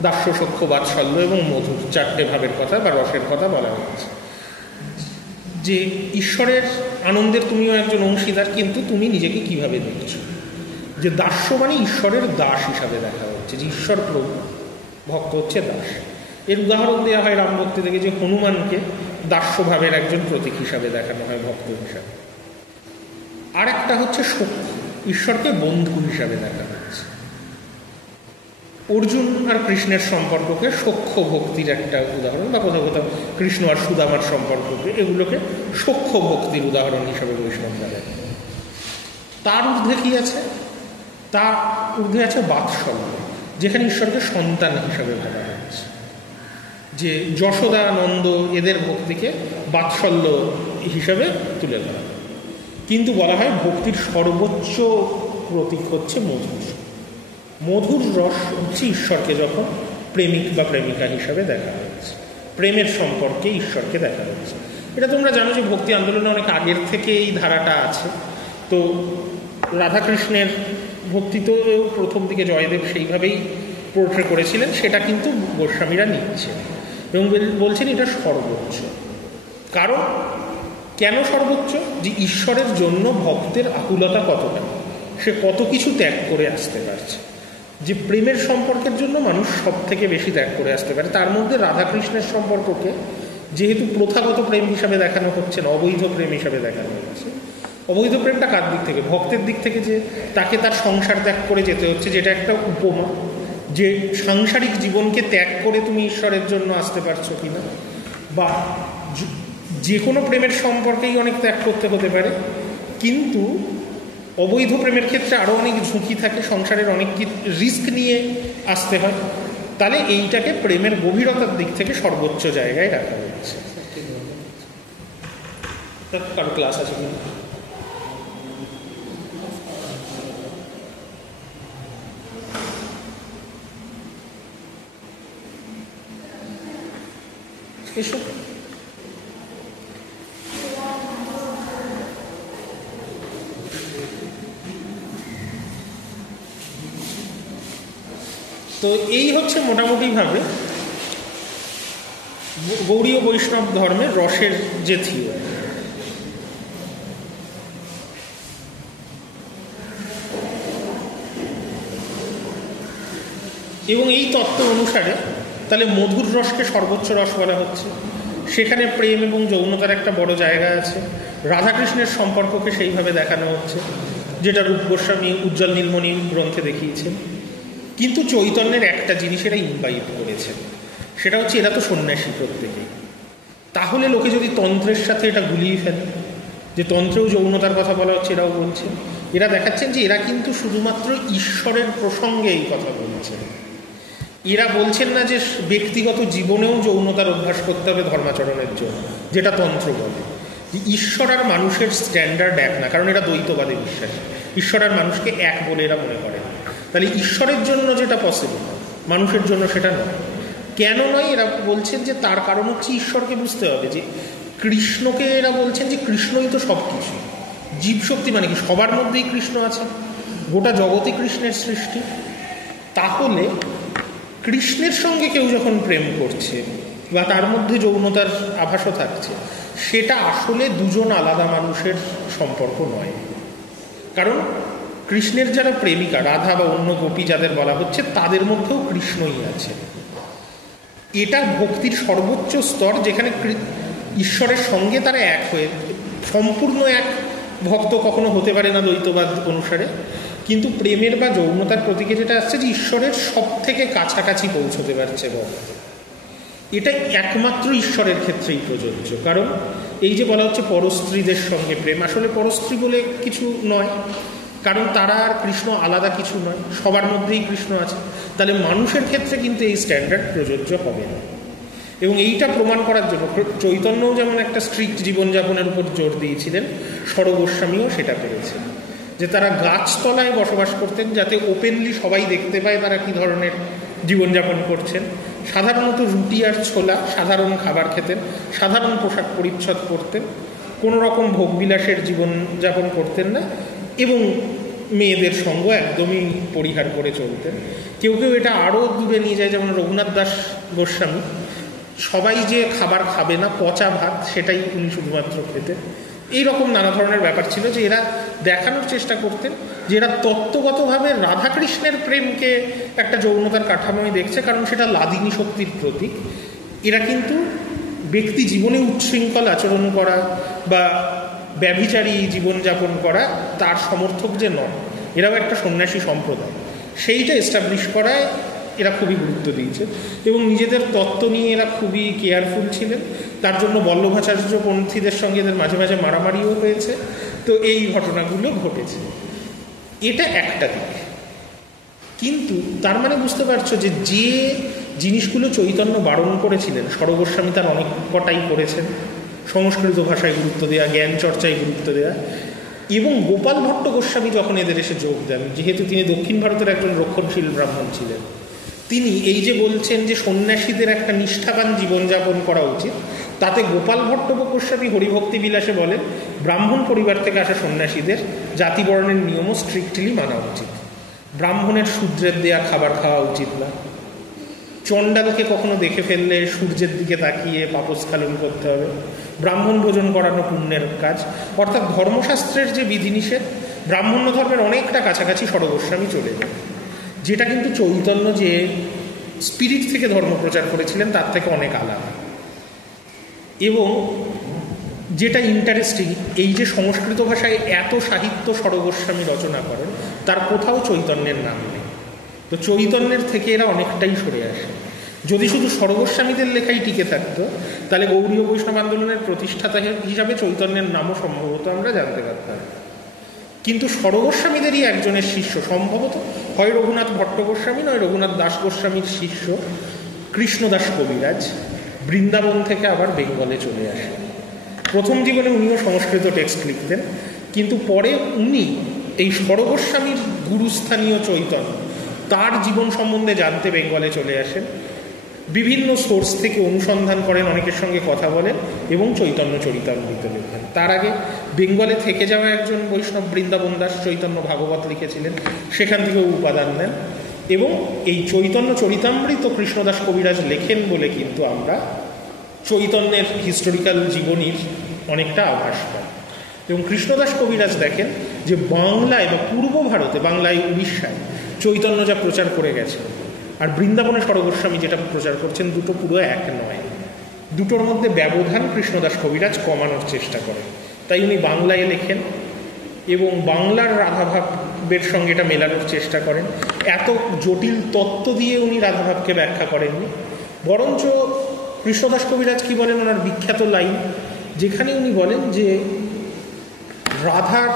দাস্য, সখ্য, বাৎসল্য এবং মধুর চারটে ভাবের কথা বা রসের কথা বলা হচ্ছে। যে ঈশ্বরের আনন্দের তুমিও একজন অংশীদার, কিন্তু তুমি নিজেকে কিভাবে দেখছো। যে দাস্য মানে ঈশ্বরের দাস হিসাবে দেখা হচ্ছে, যে ঈশ্বর প্রভু, ভক্ত হচ্ছে দাস। এর উদাহরণ দেওয়া হয় রামভক্তি থেকে, যে হনুমানকে দাস্যভাবের একজন প্রতীক হিসাবে দেখানো হয় ভক্ত হিসাবে। আর একটা হচ্ছে সখ্য, ঈশ্বরকে বন্ধু হিসাবে দেখা হচ্ছে। অর্জুন আর কৃষ্ণের সম্পর্ককে সখ্য ভক্তির একটা উদাহরণ, বা কোথাও কোথাও কৃষ্ণ আর সুদামার সম্পর্ককে, এগুলোকে সখ্য ভক্তির উদাহরণ হিসাবে বৈষ্ণবরা দেখে। তার ঊর্ধ্বে কি আছে? তার ঊর্ধ্বে আছে বাৎসল্য, যেখানে ঈশ্বরকে সন্তান হিসাবে ভাবা হচ্ছে। যে যশোদা, নন্দ এদের ভক্তিকে বাৎসল্য হিসাবে তুলে ধরা হয়। কিন্তু বলা হয় ভক্তির সর্বোচ্চ প্রতীক হচ্ছে মধুর। মধুর রস হচ্ছে ঈশ্বরকে যখন প্রেমিক বা প্রেমিকা হিসাবে দেখা হচ্ছে, প্রেমের সম্পর্কে ঈশ্বরকে দেখা হচ্ছে। এটা তোমরা জানো যে ভক্তি আন্দোলনে অনেক আগের থেকে এই ধারাটা আছে। তো রাধাকৃষ্ণের ভক্তি তো প্রথম দিকে জয়দেব সেইভাবেই পোর্ট্রে করেছিলেন, সেটা কিন্তু গোস্বামীরা নিচ্ছে এবং বলছেন এটা সর্বোচ্চ। কারণ কেন সর্বোচ্চ? যে ঈশ্বরের জন্য ভক্তের আকুলতা কতটা, সে কত কিছু ত্যাগ করে আসতে পারছে। যে প্রেমের সম্পর্কের জন্য মানুষ সব থেকে বেশি ত্যাগ করে আসতে পারে, তার মধ্যে রাধাকৃষ্ণের সম্পর্ককে যেহেতু প্রথাগত প্রেম হিসাবে দেখানো হচ্ছে না, অবৈধ প্রেম হিসাবে দেখানো হচ্ছে। অবৈধ প্রেমটা কার দিক থেকে? ভক্তের দিক থেকে, যে তাকে তার সংসার ত্যাগ করে যেতে হচ্ছে, যেটা একটা উপমা, যে সাংসারিক জীবনকে ত্যাগ করে তুমি ঈশ্বরের জন্য আসতে পারছো কিনা। বা যে কোনো প্রেমের সম্পর্কেই অনেক ত্যাগ করতে হতে পারে, কিন্তু অবৈধ প্রেমের ক্ষেত্রে আরও অনেক ঝুঁকি থাকে, সংসারের অনেক রিস্ক নিয়ে আসতে হয়। তাহলে এইটাকে প্রেমের গভীরতার দিক থেকে সর্বোচ্চ জায়গায় রাখা হচ্ছে। কারো ক্লাস আছে কিনা? এসব তো এই হচ্ছে মোটামুটিভাবে গৌড়ীয় বৈষ্ণব ধর্মের রসের যে থিওরি। এবং এই তত্ত্ব অনুসারে তাহলে মধুর রসকে সর্বোচ্চ রস বলা হচ্ছে, সেখানে প্রেম এবং যৌনতার একটা বড় জায়গা আছে। রাধাকৃষ্ণের সম্পর্ককে সেইভাবে দেখানো হচ্ছে, যেটা রূপ গোস্বামী উজ্জ্বল নীলমণি গ্রন্থে দেখিয়েছেন। কিন্তু চৈতন্যের একটা জিনিস এরা ইনভাইট করেছেন, সেটা হচ্ছে এরা তো সন্ন্যাসী প্রত্যেকেই। তাহলে লোকে যদি তন্ত্রের সাথে এটা গুলিয়ে ফেলে, যে তন্ত্রেও যৌনতার কথা বলা হচ্ছে, এরাও বলছেন, এরা দেখাচ্ছেন যে এরা কিন্তু শুধুমাত্র ঈশ্বরের প্রসঙ্গে এই কথা বলছেন। এরা বলছেন না যে ব্যক্তিগত জীবনেও যৌনতার অভ্যাস করতে হবে ধর্মাচরণের জন্য, যেটা তন্ত্র বলে। যে ঈশ্বর আর মানুষের স্ট্যান্ডার্ড এক না, কারণ এরা দ্বৈতবাদে বিশ্বাসী। ঈশ্বর আর মানুষকে এক বলে এরা মনে করেন। তাহলে ঈশ্বরের জন্য যেটা পসিবল, মানুষের জন্য সেটা নয়। কেন নয়? এরা বলছেন যে তার কারণ হচ্ছে ঈশ্বরকে বুঝতে হবে। যে কৃষ্ণকে এরা বলছেন যে কৃষ্ণই তো সব কিছু, জীবশক্তি মানে কি সবার মধ্যেই কৃষ্ণ আছে, গোটা জগতে কৃষ্ণের সৃষ্টি। তাহলে কৃষ্ণের সঙ্গে কেউ যখন প্রেম করছে বা তার মধ্যে যৌনতার আভাসও থাকছে, সেটা আসলে দুজন আলাদা মানুষের সম্পর্ক নয়। কারণ কৃষ্ণের যারা প্রেমিকা রাধা বা অন্য গোপী যাদের বলা হচ্ছে তাদের মধ্যেও কৃষ্ণই আছে। এটা ভক্তির সর্বোচ্চ স্তর, যেখানে ঈশ্বরের সঙ্গে তারা এক হয়ে, সম্পূর্ণ এক ভক্ত কখনো হতে পারে না দ্বৈতবাদ অনুসারে, কিন্তু প্রেমের বা যৌনতার প্রতীকে যেটা আসছে যে ঈশ্বরের সব থেকে কাছাকাছি পৌঁছতে পারছে ভক্ত। এটা একমাত্র ঈশ্বরের ক্ষেত্রেই প্রযোজ্য। কারণ এই যে বলা হচ্ছে পরস্ত্রীদের সঙ্গে প্রেম, আসলে পরস্ত্রী বলে কিছু নয়, কারণ তারা আর কৃষ্ণ আলাদা কিছু নয়, সবার মধ্যেই কৃষ্ণ আছে। তাহলে মানুষের ক্ষেত্রে কিন্তু এই স্ট্যান্ডার্ড প্রযোজ্য হবে না। এবং এইটা প্রমাণ করার জন্য চৈতন্যও যেমন একটা স্ট্রিক্ট জীবনযাপনের উপর জোর দিয়েছিলেন, স্বরূপ গোস্বামীও সেটা করেছেন, যে তারা গাছতলায় বসবাস করতেন যাতে ওপেনলি সবাই দেখতে পায় তারা কী ধরনের জীবনযাপন করছেন। সাধারণত রুটি আর ছোলা সাধারণ খাবার খেতেন, সাধারণ পোশাক পরিচ্ছদ পরতেন, কোনো রকম ভোগবিলাসের জীবনযাপন করতেন না, এবং মেয়েদের সঙ্গ একদমই পরিহার করে চলতেন। কেউ কেউ এটা আরও দূরে নিয়ে যায়, যেমন রঘুনাথ দাস গোস্বামী, সবাই যে খাবার খাবে না, পচা ভাত সেটাই উনি শুধুমাত্র খেতেন। এইরকম নানা ধরনের ব্যাপার ছিল যে এরা দেখানোর চেষ্টা করতেন যে এরা তত্ত্বগতভাবে রাধাকৃষ্ণের প্রেমকে একটা যৌনতার কাঠামোয় দেখছে, কারণ সেটা লাদিনী শক্তির প্রতীক। এরা কিন্তু ব্যক্তি জীবনে উচ্ছৃঙ্খল আচরণ করা বা ব্যভিচারী জীবনযাপন করা তার সমর্থক যে নয়, এরাও একটা সন্ন্যাসী সম্প্রদায়, সেইটা এস্টাবলিশ করায় এরা খুবই গুরুত্ব দিয়েছে। এবং নিজেদের তত্ত্ব নিয়ে এরা খুবই কেয়ারফুল ছিলেন। তার জন্য বল্লভাচার্য পন্থীদের সঙ্গে এদের মাঝে মাঝে মারামারিও হয়েছে। তো এই ঘটনাগুলো ঘটেছে। এটা একটা দিক। কিন্তু তার মানে বুঝতে পারছো যে যে জিনিসগুলো চৈতন্য বারণ করেছিলেন, স্বরূপ গোস্বামী তার অনেক কটাই করেছেন। সংস্কৃত ভাষায় গুরুত্ব দেওয়া, জ্ঞান চর্চায় গুরুত্ব দেওয়া, এবং গোপাল ভট্ট গোস্বামী যখন এদের এসে যোগ দেন, যেহেতু তিনি দক্ষিণ ভারতের একজন রক্ষণশীল ব্রাহ্মণ ছিলেন, তিনি এই যে বলছেন যে সন্ন্যাসীদের একটা নিষ্ঠাবান জীবনযাপন করা উচিত, তাতে গোপাল ভট্ট গোস্বামী হরিভক্তি বিলাসে বলেন ব্রাহ্মণ পরিবার থেকে আসা সন্ন্যাসীদের জাতিবর্ণের নিয়মও স্ট্রিক্টলি মানা উচিত। ব্রাহ্মণের শূদ্রের দেয়া খাবার খাওয়া উচিত না। চণ্ডালকে কখনো দেখে ফেললে সূর্যের দিকে তাকিয়ে পাপস্খলন করতে হবে। ব্রাহ্মণ ভোজন করানো পুণ্যের কাজ। অর্থাৎ ধর্মশাস্ত্রের যে বিধিনিষেধ ব্রাহ্মণ্য ধর্মের অনেকটা কাছাকাছি স্বরূপ গোস্বামী চলে যায়, যেটা কিন্তু চৈতন্য যে স্পিরিট থেকে ধর্ম প্রচার করেছিলেন তার থেকে অনেক আলাদা। এবং যেটা ইন্টারেস্টিং, এই যে সংস্কৃত ভাষায় এত সাহিত্য স্বরূপ গোস্বামী রচনা করেন, তার কোথাও চৈতন্যের নাম নেই। তো চৈতন্যের থেকে এরা অনেকটাই সরে আসে। যদি শুধু স্বরূপ গোস্বামীদের লেখাই টিকে থাকতো, তাহলে গৌড়ীয় বৈষ্ণব আন্দোলনের প্রতিষ্ঠাতা হিসাবে চৈতন্যের নামও সম্ভবত আমরা জানতে পারতাম। কিন্তু স্বরূপ গোস্বামীদেরই একজনের শিষ্য, সম্ভবত হয় রঘুনাথ ভট্ট গোস্বামী নয় রঘুনাথ দাস গোস্বামীর শিষ্য কৃষ্ণদাস কবিরাজ, বৃন্দাবন থেকে আবার বেঙ্গলে চলে আসে। প্রথম জীবনে উনিও সংস্কৃত টেক্সট লিখতেন, কিন্তু পরে উনি এই স্বরূপ গোস্বামীর গুরুস্থানীয় চৈতন্য তার জীবন সম্বন্ধে জানতে বেঙ্গলে চলে আসেন। বিভিন্ন সোর্স থেকে অনুসন্ধান করেন, অনেকের সঙ্গে কথা বলেন এবং চৈতন্য চরিতামৃত লেখেন। তার আগে বেঙ্গলে থেকে যাওয়া একজন বৈষ্ণব বৃন্দাবন দাস চৈতন্য ভাগবত লিখেছিলেন, সেখান থেকেও উপাদান নেন। এবং এই চৈতন্য চরিতামৃত কৃষ্ণদাস কবিরাজ লেখেন বলে কিন্তু আমরা চৈতন্যের হিস্টোরিক্যাল জীবনীর অনেকটা আভাস পাই। এবং কৃষ্ণদাস কবিরাজ দেখেন যে বাংলায় বা পূর্ব ভারতে, বাংলায় উড়িষ্যায় চৈতন্য যা প্রচার করে গেছে আর বৃন্দাবনে স্বরূপ গোস্বামী যেটা প্রচার করছেন, দুটো পুরো এক নয়। দুটোর মধ্যে ব্যবধান কৃষ্ণদাস কবিরাজ কমানোর চেষ্টা করেন। তাই উনি বাংলায় লেখেন এবং বাংলার রাধাভাবের সঙ্গে এটা মেলানোর চেষ্টা করেন। এত জটিল তত্ত্ব দিয়ে উনি রাধাভাবকে ব্যাখ্যা করেননি, বরঞ্চ কৃষ্ণদাস কবিরাজ কি বলেন, ওনার বিখ্যাত লাইন যেখানে উনি বলেন যে রাধার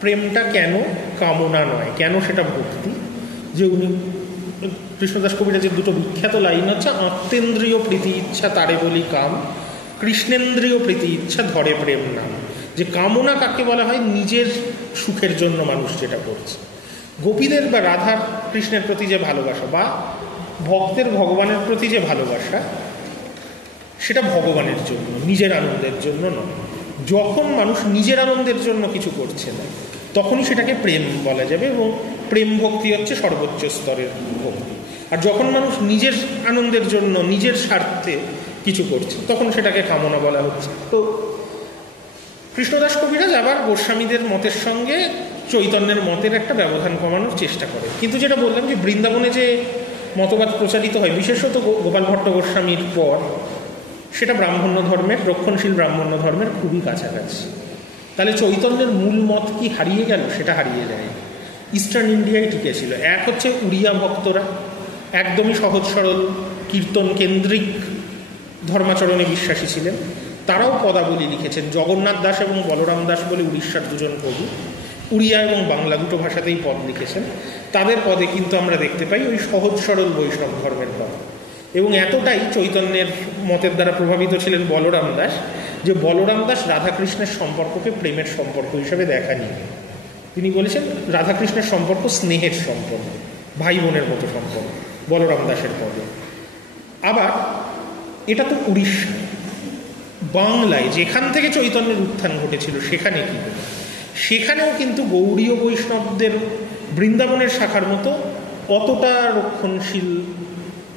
প্রেমটা কেন কামনা নয়, কেন সেটা ভক্তি। যে উনি কৃষ্ণদাস কবিরাজের দুটো বিখ্যাত লাইন হচ্ছে, আত্মেন্দ্রিয় প্রীতি ইচ্ছা তারে বলি কাম, কৃষ্ণেন্দ্রিয় প্রীতি ইচ্ছা ধরে প্রেম নাম। যে কামনা কাকে বলা হয়, নিজের সুখের জন্য মানুষ যেটা করছে। গোপীদের বা রাধার কৃষ্ণের প্রতি যে ভালোবাসা বা ভক্তের ভগবানের প্রতি যে ভালোবাসা, সেটা ভগবানের জন্য, নিজের আনন্দের জন্য নয়। যখন মানুষ নিজের আনন্দের জন্য কিছু করছে না, তখনই সেটাকে প্রেম বলা যাবে এবং প্রেম ভক্তি হচ্ছে সর্বোচ্চ স্তরের ভক্তি। আর যখন মানুষ নিজের আনন্দের জন্য, নিজের স্বার্থে কিছু করছে, তখন সেটাকে কামনা বলা হচ্ছে। তো কৃষ্ণদাস কবিরাজ আবার গোস্বামীদের মতের সঙ্গে চৈতন্যের মতের একটা ব্যবধান কমানোর চেষ্টা করে। কিন্তু যেটা বললাম যে বৃন্দাবনে যে মতবাদ প্রচারিত হয় বিশেষত গোপাল ভট্ট গোস্বামীর পর, সেটা ব্রাহ্মণ্য ধর্মের, রক্ষণশীল ব্রাহ্মণ্য ধর্মের খুবই কাছাকাছি। তাহলে চৈতন্যের মূল মত কি হারিয়ে গেল? সেটা হারিয়ে যায়। ইস্টার্ন ইন্ডিয়ায় টিকে ছিল। এক হচ্ছে উড়িয়া ভক্তরা, একদমই সহজ সরল কীর্তন কেন্দ্রিক ধর্মাচরণে বিশ্বাসী ছিলেন। তারাও পদাবলী লিখেছেন। জগন্নাথ দাস এবং বলরাম দাস বলে উড়িষ্যার দুজন কবি উড়িয়া এবং বাংলা দুটো ভাষাতেই পদ লিখেছেন। তাদের পদে কিন্তু আমরা দেখতে পাই ওই সহজ সরল বৈষ্ণব ধর্মের পদ। এবং এতটাই চৈতন্যের মতের দ্বারা প্রভাবিত ছিলেন বলরাম দাস, যে বলরাম দাস রাধাকৃষ্ণের সম্পর্ককে প্রেমের সম্পর্ক হিসেবে দেখানি। তিনি বলেছেন রাধাকৃষ্ণের সম্পর্ক স্নেহের সম্পর্ক, ভাই বোনের মতো সম্পর্ক বলরাম দাসের পদে। আবার এটা তো উড়িষ্যা, বাংলায় যেখান থেকে চৈতন্যের উত্থান ঘটেছিল সেখানে কি হলো? সেখানেও কিন্তু গৌড়ীয় বৈষ্ণবদের বৃন্দাবনের শাখার মতো অতটা রক্ষণশীল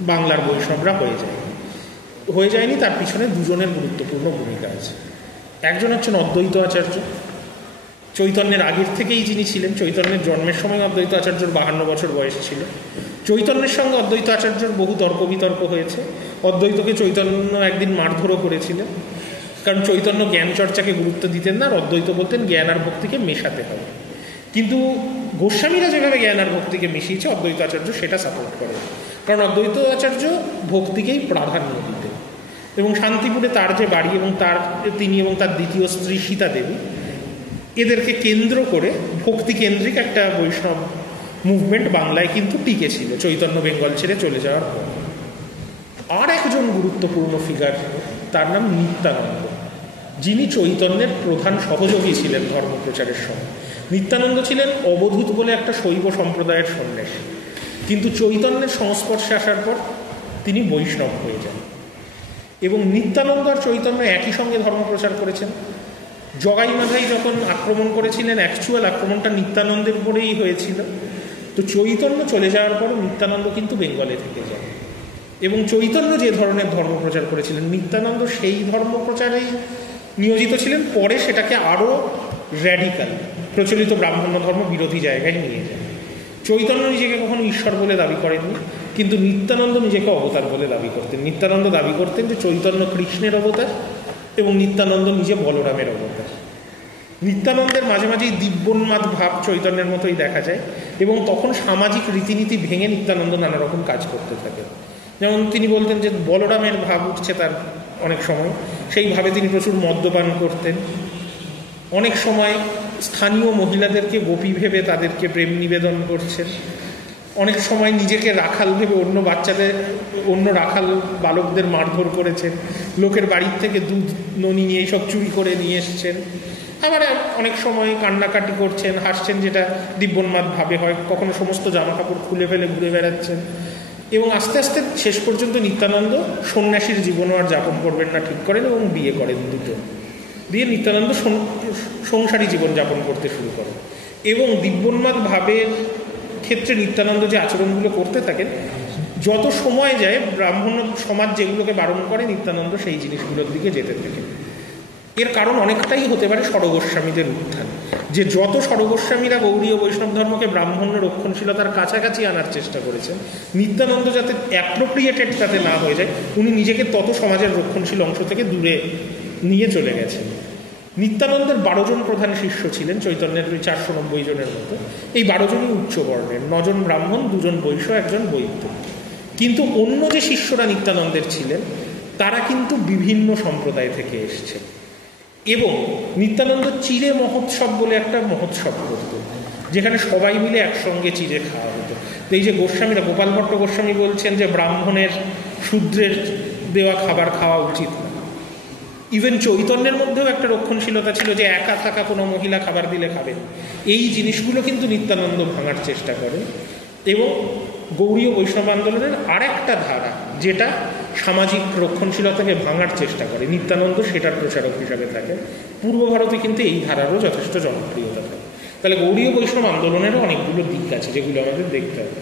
বাংলার বৈষ্ণবরা হয়ে যায়নি। তার পিছনে দুজনের গুরুত্বপূর্ণ ভূমিকা আছে। একজন হচ্ছেন অদ্বৈত আচার্য, চৈতন্যের আগের থেকেই যিনি ছিলেন। চৈতন্যের জন্মের সময় অদ্বৈত আচার্যর 52 বছর বয়স ছিল। চৈতন্যের সঙ্গে অদ্বৈত আচার্যর বহু তর্ক বিতর্ক হয়েছে। অদ্বৈতকে চৈতন্য একদিন মারধরও করেছিলেন, কারণ চৈতন্য জ্ঞান চর্চাকে গুরুত্ব দিতেন না, আর অদ্বৈত বলতেন জ্ঞান আর ভক্তিকে মেশাতে হবে। কিন্তু গোস্বামীরা যেভাবে জ্ঞান আর ভক্তিকে মিশিয়েছে অদ্বৈত আচার্য সেটা সাপোর্ট করে, কারণ অদ্বৈত আচার্য ভক্তিকেই প্রাধান্য দিতেন। এবং শান্তিপুরে তার যে বাড়ি এবং তিনি এবং তার দ্বিতীয় স্ত্রী সীতা দেবী, এদেরকে কেন্দ্র করে ভক্তি কেন্দ্রিক একটা বৈষ্ণব মুভমেন্ট বাংলায় কিন্তু টিকে ছিল চৈতন্য বেঙ্গল ছেড়ে চলে যাওয়ার পর। আর একজন গুরুত্বপূর্ণ ফিগার, তার নাম নিত্যানন্দ, যিনি চৈতন্যের প্রধান সহযোগী ছিলেন ধর্মপ্রচারের সময়। নিত্যানন্দ ছিলেন অবধূত বলে একটা শৈব সম্প্রদায়ের সন্ন্যাসী, কিন্তু চৈতন্যের সংস্পর্শে আসার পর তিনি বৈষ্ণব হয়ে যান। এবং নিত্যানন্দ আর চৈতন্য একই সঙ্গে ধর্মপ্রচার করেছেন। জগাই মাধাই যখন আক্রমণ করেছিলেন, অ্যাকচুয়াল আক্রমণটা নিত্যানন্দের উপরেই হয়েছিল। তো চৈতন্য চলে যাওয়ার পর নিত্যানন্দ কিন্তু বেঙ্গলে থেকে যান। এবং চৈতন্য যে ধরনের ধর্মপ্রচার করেছিলেন, নিত্যানন্দ সেই ধর্মপ্রচারেই নিয়োজিত ছিলেন। পরে সেটাকে আরও র্যাডিক্যাল প্রচলিত ব্রাহ্মণ্য ধর্ম বিরোধী জায়গায় নিয়ে যায়। চৈতন্য নিজেকে কখনো ঈশ্বর বলে দাবি করেননি, কিন্তু নিত্যানন্দ নিজেকে অবতার বলে দাবি করতেন। নিত্যানন্দ দাবি করতেন যে চৈতন্য কৃষ্ণের অবতার এবং নিত্যানন্দ নিজে বলরামের অবতার। নিত্যানন্দের মাঝে মাঝেই দিব্যোন্মাদ ভাব চৈতন্যের মতোই দেখা যায়, এবং তখন সামাজিক রীতিনীতি ভেঙে নিত্যানন্দ নানা রকম কাজ করতে থাকেন। যেমন তিনি বলতেন যে বলরামের ভাব উঠছে তার অনেক সময়, সেইভাবে তিনি প্রচুর মদ্যপান করতেন। অনেক সময় স্থানীয় মহিলাদেরকে গোপী ভেবে তাদেরকে প্রেম নিবেদন করছেন। অনেক সময় নিজেকে রাখাল ভেবে অন্য রাখাল বালকদের মারধর করেছেন। লোকের বাড়ির থেকে দুধ ননি নিয়ে এইসব চুরি করে নিয়ে এসছেন। আবার অনেক সময় কান্নাকাটি করছেন, হাসছেন, যেটা দিব্যোন্মাদ ভাবে হয়। কখনো সমস্ত জামা কাপড় খুলে ফেলে ঘুরে বেড়াচ্ছেন। এবং আস্তে আস্তে শেষ পর্যন্ত নিত্যানন্দ সন্ন্যাসীর জীবনও আর যাপন করবেন না ঠিক করেন এবং বিয়ে করেন দুটো। দিয়ে নিত্যানন্দ সংসারী জীবন যাপন করতে শুরু করেন। এবং দিব্যোন্মাদ ভাবের ক্ষেত্রে নিত্যানন্দ যে আচরণগুলো করতে থাকেন, যত সময় যায় ব্রাহ্মণ সমাজ যেগুলোকে বারণ করে নিত্যানন্দ সেই জিনিসগুলোর দিকে যেতে থাকেন। এর কারণ অনেকটাই হতে পারে ষড়গোস্বামীদের উত্থান, যে যত ষড়গোস্বামীরা গৌড়ীয় বৈষ্ণব ধর্মকে ব্রাহ্মণ্য রক্ষণশীলতার কাছাকাছি আনার চেষ্টা করেছেন, নিত্যানন্দ যাতে অ্যাপ্রোপ্রিয়েটেড তাতে না হয়ে যায়, উনি নিজেকে তত সমাজের রক্ষণশীল অংশ থেকে দূরে নিয়ে চলে গেছেন। নিত্যানন্দের 12 জন প্রধান শিষ্য ছিলেন, চৈতন্যের 490 জনের মতো। এই 12 জনই উচ্চ বর্ণের, 9 জন ব্রাহ্মণ, 2 জন বৈশ্য, 1 জন বৈদ্য। কিন্তু অন্য যে শিষ্যরা নিত্যানন্দের ছিলেন তারা কিন্তু বিভিন্ন সম্প্রদায় থেকে এসছে। এবং নিত্যানন্দ চিড়ে মহোৎসব বলে একটা মহোৎসব করত, যেখানে সবাই মিলে একসঙ্গে চিড়ে খাওয়া হতো। তো এই যে গোস্বামীরা, গোপাল ভট্ট গোস্বামী বলছেন যে ব্রাহ্মণের শূদ্রের দেওয়া খাবার খাওয়া উচিত না। ইভেন চৈতন্যের মধ্যেও একটা রক্ষণশীলতা ছিল যে একা থাকা কোনো মহিলা খাবার দিলে খাবেন। এই জিনিসগুলো কিন্তু নিত্যানন্দ ভাঙার চেষ্টা করেন। এবং গৌড়ীয় বৈষ্ণব আন্দোলনের আরেকটা ধারা, যেটা সামাজিক রক্ষণশীলতাকে ভাঙার চেষ্টা করে, নিত্যানন্দ সেটার প্রচারক হিসাবে থাকে। পূর্ব ভারতে কিন্তু এই ধারারও যথেষ্ট জনপ্রিয়তা থাকে। তাহলে গৌড়ীয় বৈষ্ণব আন্দোলনেরও অনেকগুলো দিক আছে যেগুলো আমাদের দেখতে হবে।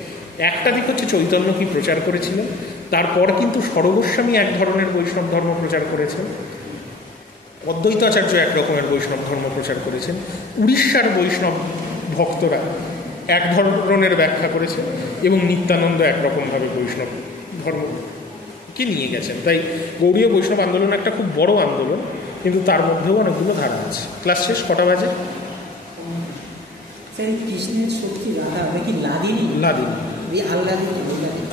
একটা দিক হচ্ছে চৈতন্য কি প্রচার করেছিলেন, তারপর কিন্তু ষড়গোস্বামী এক ধরনের বৈষ্ণব ধর্ম প্রচার করেছেন, অদ্বৈত আচার্য এক রকমের বৈষ্ণব ধর্ম প্রচার করেছেন, উড়িষ্যার বৈষ্ণব ভক্তরা এক ধরনের ব্যাখ্যা করেছে এবং নিত্যানন্দ একরকমভাবে বৈষ্ণব ধর্মকে নিয়ে গেছেন। তাই গৌড়ীয় বৈষ্ণব আন্দোলন একটা খুব বড় আন্দোলন, কিন্তু তার মধ্যেও অনেকগুলো ধারা আছে। ক্লাস শেষ কটা বাজে? কৃষ্ণের শক্তি রাধা হবে কি লাদিনী? লাদিনী,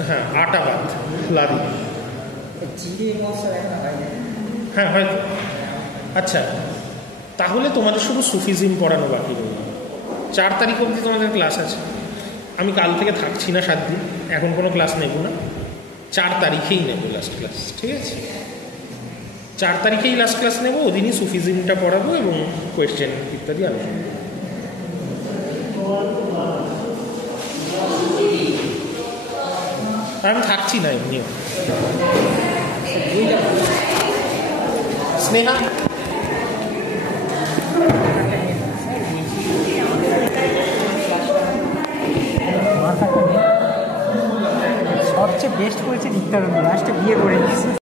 হ্যাঁ, আটাবাদ লাদিনী, জিরে মশলা একটা হয় না? হ্যাঁ হয়তো। আচ্ছা, তাহলে তোমাদের শুধু সুফিজিম পড়ানো বাকি রইল। 4 তারিখ অবধি তোমাদের ক্লাস আছে। আমি কাল থেকে থাকছি না 7 দিন, এখন কোনো ক্লাস নেব না, 4 তারিখেই নেব লাস্ট ক্লাস, ঠিক আছে? 4 তারিখেই লাস্ট ক্লাস নেব, ওদিনই সুফিজিমটা পড়াবো এবং কোয়েশ্চেন ইত্যাদি আলোচনা করবো। আমি থাকছি না এমনিও। স্নেহা, সবচেয়ে বেস্ট করেছে নিত্যানন্দ, লাস্টে বিয়ে করে নিয়েছে।